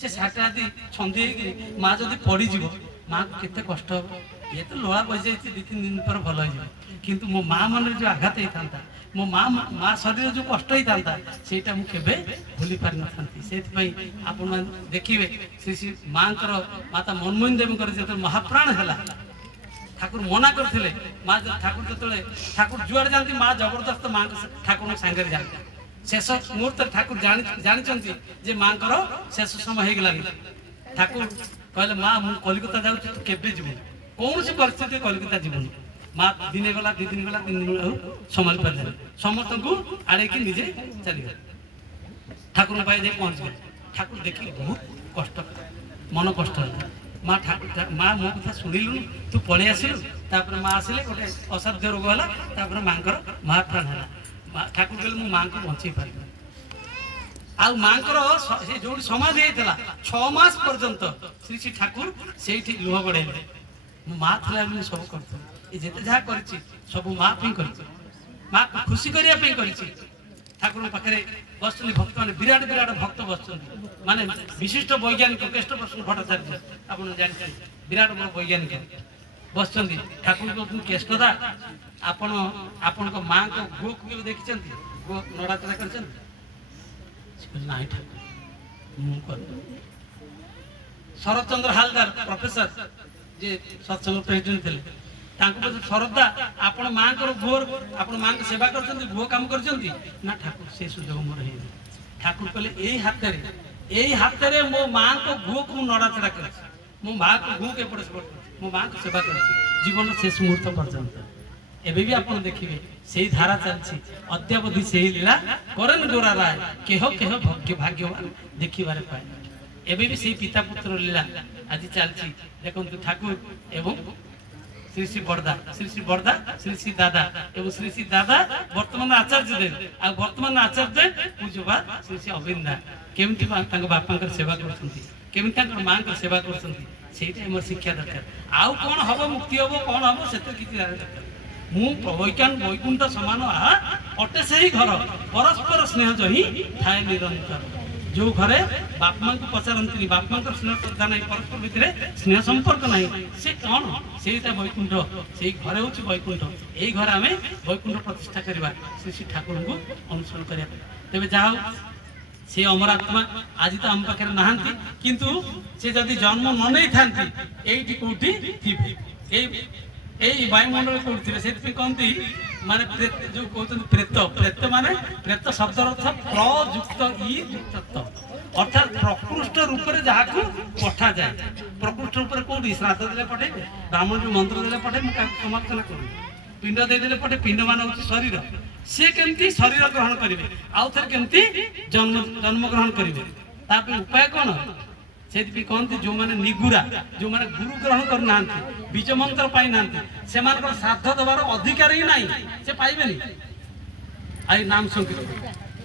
ସେ ଶାଢୀଟା ଯଦି ଛନ୍ଦି ହେଇକି ମା ଯଦି ପଡିଯିବ ମାକୁ କେତେ କଷ୍ଟ ହବ। ଇଏ ତ ଲଳା ବସିଯାଇଛି, 2-3 ଦିନ ପରେ ଭଲ ହେଇଯିବ, କିନ୍ତୁ ମୋ ମା ମନରେ ଯୋଉ ଆଘାତ ହେଇଥାନ୍ତା, ମୋ ମା ଶରୀରରେ ଯୋଉ କଷ୍ଟ ହେଇଥାନ୍ତା, ସେଇଟା ମୁଁ କେବେ ଭୁଲି ପାରିନଥାନ୍ତି। ସେଇଥିପାଇଁ ଆପଣମାନେ ଦେଖିବେ ଶ୍ରୀ ଶ୍ରୀ ମାଙ୍କର ମାତା ମନମୋହିନୀ ଦେବୀଙ୍କର ଯେତେବେଳେ ମହାପ୍ରାଣ ହେଲା, ଠାକୁର ମନା କରିଥିଲେ, ମା ଠାକୁର ଯେତେବେଳେ ଠାକୁର ଯୁଆଡେ ଯାଆନ୍ତି ମା ଜବରଦସ୍ତ ମାଙ୍କ ଠାକୁରଙ୍କ ସାଙ୍ଗରେ ଯାଆନ୍ତି। ଶେଷ ମୁହୂର୍ତ୍ତରେ ଠାକୁର ଜାଣିଛନ୍ତି ଯେ ମାଙ୍କର ଶେଷ ସମୟ ହେଇଗଲାଣି। ଠାକୁର କହିଲେ ମା ମୁଁ କଲିକତା ଯାଉଛି, ତୁ କେବେ ଯିବୁନି, କୌଣସି ପରିସ୍ଥିତିରେ କଲିକତା ଯିବୁନି। ମା ଦିନେ ଗଲା, 2 ଦିନ ଗଲା, 3 ଦିନ ଆଉ ସମ୍ଭାଳି ପାରିଲେନି, ସମସ୍ତଙ୍କୁ ଆଡ଼େଇକି ନିଜେ ଚାଲିଗଲେ। ଠାକୁରଙ୍କ ପାଖରେ ଯାଇ ପହଞ୍ଚିଗଲେ। ଠାକୁର ଦେଖିକି ବହୁତ କଷ୍ଟ, ମନ କଷ୍ଟ ହେଲା। ମା ମୋ କଥା ଶୁଣିଲୁନି, ତୁ ପଳେଇ ଆସିଲୁ। ତାପରେ ମା ଆସିଲେ, ଗୋଟେ ଅସାଧ୍ୟ ରୋଗ ହେଲା, ତାପରେ ମାଙ୍କର ମହାପ୍ରାଣ ହେଲା। ଠାକୁର କହିଲେ ମୁଁ ମାଙ୍କୁ ବଞ୍ଚେଇ ପାରିବି। ଆଉ ମାଙ୍କର ସେ ଯୋଉଠି ସମାଧି ହେଇଥିଲା 6 ମାସ ପର୍ଯ୍ୟନ୍ତ ଶ୍ରୀ ଶ୍ରୀ ଠାକୁର ସେଇଠି ଲୁହ ଗଡ଼େଇଲେ। ମୁଁ ମା ଥିଲା ବୋଲି ସବୁ କରିଥିଲି, ଏ ଯେତେ ଯାହା କରିଛି ସବୁ ମା ପାଇଁ କରିଛି, ମାକୁ ଖୁସି କରିବା ପାଇଁ କରିଛି। ଠାକୁରଙ୍କ ପାଖରେ ବସିଛନ୍ତି ଭକ୍ତମାନେ, ବିରାଟ ବିରାଟ ଭକ୍ତ ବସିଛନ୍ତି, ମାନେ ବିଶିଷ୍ଟ ବୈଜ୍ଞାନିକ କେଷ୍ଟପ୍ରସନ୍ନ ଭଟ୍ଟାଚାର୍ଯ୍ୟ, ଆପଣ ଜାଣିଛନ୍ତି, ବିରାଟ ବଡ଼ ବୈଜ୍ଞାନିକ ବସିଛନ୍ତି। ଠାକୁର କହୁଛନ୍ତି କେଷ୍ଟଦା, ଆପଣଙ୍କ ମାଙ୍କ ଗୋକୁ କେବେ ଦେଖିଛନ୍ତି? ଗୋ ନଡ଼ାଚଡ଼ା କରିଛନ୍ତି? ନାଇଁ ଠାକୁର, ମୁଁ କରିବି। ଶରତଚନ୍ଦ୍ର ହାଲଦାର ପ୍ରଫେସର, ଯେ ସତ୍ସଙ୍ଗ ପ୍ରେସିଡେଣ୍ଟ ଥିଲେ, ତାଙ୍କୁ ପଚାର ଶରଦା ଆପଣ ମାଙ୍କର ଆପଣ ମାଙ୍କ ସେବା କରିଛନ୍ତି, ଭୁଅ କାମ କରିଛନ୍ତି? ନା ଠାକୁର ସେ ସୁଯୋଗ ମୋର ହେଇନି। ଠାକୁର କହିଲେ ଏଇ ହାତରେ ମୋ ମାଙ୍କ ଭୁଅକୁ ମୁଁ ନଡ଼ାଚଡ଼ା କରିଛି, ମୋ ମାଙ୍କ ଭୁଅକୁ ଏପଟେ ସେପଟେ କରିଛି, ମୋ ମାଙ୍କ ସେବା କରିଛି ଜୀବନ ଶେଷ ମୁହୂର୍ତ୍ତ ପର୍ଯ୍ୟନ୍ତ। ଏବେ ବି ଆପଣ ଦେଖିବେ ସେଇ ଧାରା ଚାଲିଛି, ଅଦ୍ୟାବଧି ସେଇ ଲୀଳା କରେନ ଗୋରା ରାୟ, କେହ କେହ ଭାଗ୍ୟବାନ ଦେଖିବାରେ ପାଏ। ଏବେ ବି ସେଇ ପିତା ପୁତ୍ର ଲୀଳା ଆଜି ଚାଲିଛି। ଦେଖନ୍ତୁ ଠାକୁର ଏବଂ ଶ୍ରୀ ଶ୍ରୀ ବରଦା, ଶ୍ରୀ ଶ୍ରୀ ବରଦା, ଶ୍ରୀ ଶ୍ରୀ ଦାଦା ଏବଂ ଶ୍ରୀ ଶ୍ରୀ ଦାଦା ବର୍ତ୍ତମାନ ଆଚାର୍ଯ୍ୟ ଦେବ, ଆଉ ବର୍ତ୍ତମାନ ଆଚାର୍ଯ୍ୟ ଦେବ ପୂଜ୍ୟବା ଶ୍ରୀ ଶ୍ରୀ ଅବିନ୍ଦା କେମିତି ତାଙ୍କ ବାପାଙ୍କର ସେବା କରୁଛନ୍ତି, କେମିତି ତାଙ୍କର ମାଙ୍କର ସେବା କରୁଛନ୍ତି, ସେଇଟା ଆମର ଶିକ୍ଷା ଦରକାର। ଆଉ କଣ ହବ, ମୁକ୍ତି ହବ, କଣ ହବ, ସେଥିରେ କିଛି ଦରକାର। ମୁଁ ବୈକୁଣ୍ଠ ସମାନ ଅଟେ ସେହି ଘର, ପରସ୍ପର ସ୍ନେହ ହିଁ ଥାଏ ନିରନ୍ତର। ଯୋଉ ଘରେ ବାପା ମାଙ୍କୁ ପଚାରନ୍ତିନି, ବାପା ମାଙ୍କର ସ୍ନେହ ଶ୍ରଦ୍ଧା ନାହିଁ, ପରସ୍ପର ଭିତରେ ସ୍ନେହ ସମ୍ପର୍କ ନାହିଁ, ସେ କଣ? ସେଇଟା ବୈକୁଣ୍ଠ, ସେଇ ଘରେ ହଉଛି ବୈକୁଣ୍ଠ। ଏଇ ଘରେ ଆମେ ବୈକୁଣ୍ଠ ପ୍ରତିଷ୍ଠା କରିବା, ଶ୍ରୀ ଶ୍ରୀ ଠାକୁରଙ୍କୁ ଅନୁସରଣ କରିବା ପାଇଁ। ତେବେ ଯାହା ହଉ, ସେ ଅମର ଆତ୍ମା ଆଜି ତ ଆମ ପାଖରେ ନାହାନ୍ତି, କିନ୍ତୁ ସେ ଯଦି ଜନ୍ମ ନ ନେଇଥାନ୍ତି ଏଇଠି କୋଉଠି ଥିବେ, ଏଇ ବାୟୁମଣ୍ଡଳ କୋଉଠି ଥିବେ। ସେଥିପାଇଁ କହନ୍ତି, ମାନେ ଯୋଉ କହୁଛନ୍ତି ପ୍ରେତ ମାନେ, ପ୍ରେତ ଶବ୍ଦର ଅର୍ଥ ପ୍ରଯୁକ୍ତ ଇ ଯୁକ୍ତ, ଅର୍ଥାତ୍ ପ୍ରକୃଷ୍ଟ ରୂପରେ ଯାହାକୁ ପଠାଯାଏ। ପ୍ରକୃଷ୍ଟ ରୂପରେ କୋଉଠି? ଶ୍ରାଦ୍ଧ ଦେଲେ ପଠେଇବେ, ବ୍ରାହ୍ମଣ ଯୋଉ ମନ୍ତ୍ର ଦେଲେ ପଠେଇବେ, ମୁଁ କାହାକୁ ସମାଲୋଚନା କରୁନି, ପିଣ୍ଡ ଦେଇଦେଲେ ପଠେ, ପିଣ୍ଡ ମାନେ ହଉଛି ଶରୀର, ସେ କେମିତି ଶରୀର ଗ୍ରହଣ କରିବେ, ଆଉ ଥରେ କେମିତି ଜନ୍ମ ଗ୍ରହଣ କରିବେ, ତା ପାଇଁ ଉପାୟ କଣ? ସେଥିପାଇଁ କହନ୍ତି ଯୋଉମାନେ ନିଗୁରା, ଯୋଉମାନେ ଗୁରୁ ଗ୍ରହଣ କରୁନାହାନ୍ତି, ବୀଜ ମନ୍ତ୍ର ପାଇନାହାନ୍ତି, ସେମାନଙ୍କର ଶ୍ରାଦ୍ଧ ଦେବାର ଅଧିକାର ହିଁ ନାହିଁ, ସେ ପାଇବେନି। ଆଉ ଏ ନାମ ସଂକୀର୍ତ୍ତନ,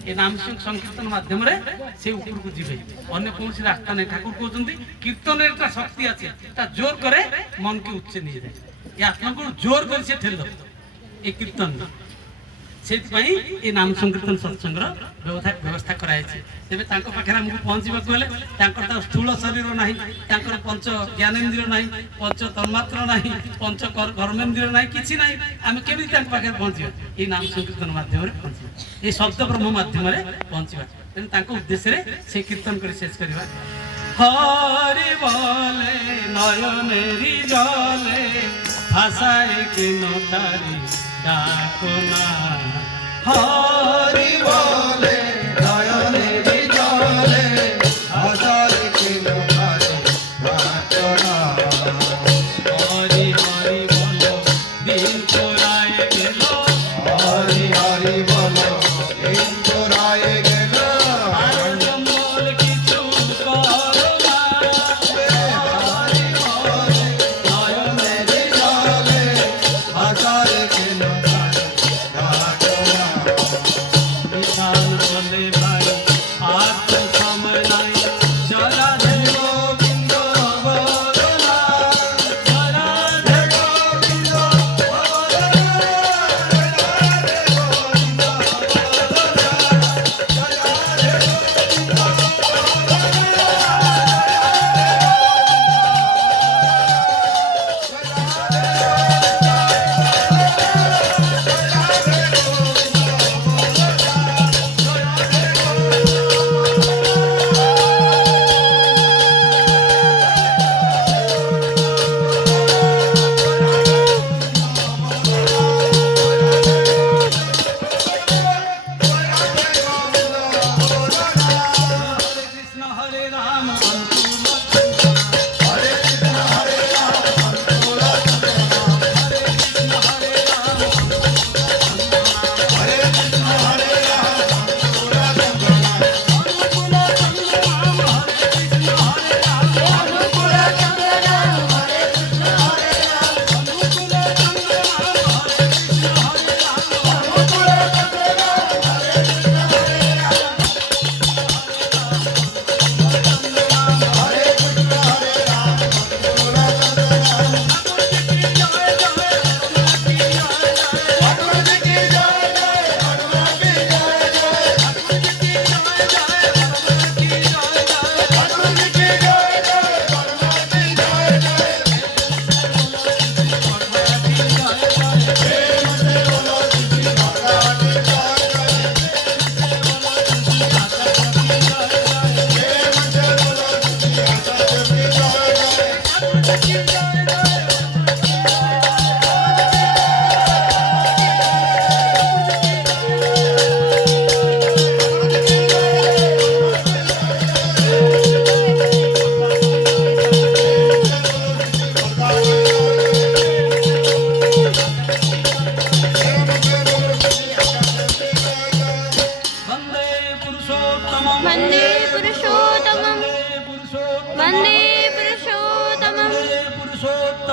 ଏ ନାମ ସଂକୀର୍ତ୍ତନ ମାଧ୍ୟମରେ ସେ ଉପରକୁ ଯିବେ, ଅନ୍ୟ କୌଣସି ରାସ୍ତା ନାହିଁ। ଠାକୁର କହୁଛନ୍ତି କୀର୍ତ୍ତনের একটা শক্তি আছে, তা জোর করে মনকে উচ্চে নিয়ে যায়, এই আত্মাকে জোর করে সে ঠেল এই কীর্তন। ସେଥିପାଇଁ ଏ ନାମ ସଂକୀର୍ତ୍ତନ ସତ୍ସଙ୍ଗର ବ୍ୟବସ୍ଥା କରାଯାଇଛି। ତେବେ ତାଙ୍କ ପାଖରେ ଆମକୁ ପହଞ୍ଚିବାକୁ ହେଲେ ତାଙ୍କର ତ ସ୍ଥୂଳ ଶରୀର ନାହିଁ, ତାଙ୍କର ପଞ୍ଚ ଜ୍ଞାନେନ୍ଦ୍ରିୟ ନାହିଁ, ପଞ୍ଚ ତନ୍ମାତ୍ର ନାହିଁ, ପଞ୍ଚ କର୍ମେନ୍ଦ୍ରିୟ ନାହିଁ, କିଛି ନାହିଁ। ଆମେ କେମିତି ତାଙ୍କ ପାଖରେ ପହଞ୍ଚିବା? ଏଇ ନାମ ସଂକୀର୍ତ୍ତନ ମାଧ୍ୟମରେ ପହଞ୍ଚିବା, ଏଇ ଶବ୍ଦ ବ୍ରହ୍ମ ମାଧ୍ୟମରେ ପହଞ୍ଚିବା। ତେଣୁ ତାଙ୍କ ଉଦ୍ଦେଶ୍ୟରେ ସେ କୀର୍ତ୍ତନ କରି ଶେଷ କରିବା। হরি বলে নয়নেরি জলে ভাষায় কেন তারি ডাকো না, হরি বলে নয়নেরি জলে ভাষায় কেন তারি ডাকো না, হরি হরি বলো দিন চোরায় গেল, হরি হরি বলো দিন চোরায় গেল, ভাই আর তো সময় নাই, চলা রে গোবিন্দ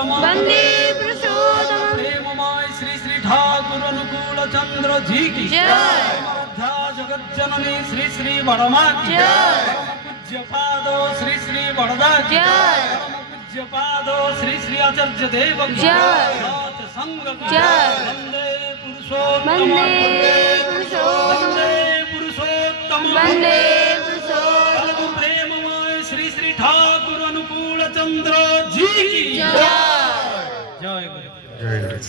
पुरुषोत्तम वंदे पुरुषोत्तम प्रेममय श्री श्री ठाकुर अनुकूल चंद्र जी की जय। राधा जगत जननी श्री श्री बड़मा की जय। परम पूज्य पादो श्री श्री बड़दा की जय। परम पूज्य पादो श्री श्री आचार्य देव की जय। सात संग की जय। वंदे पुरुषोत्तम वंदे पुरुषोत्तम वंदे पुरुषोत्तम वंदे पुरुषोत्तम परम प्रेममय श्री श्री ठाकुर अनुकूल चंद्र जी की जय। जय गुरु। जय गुरु।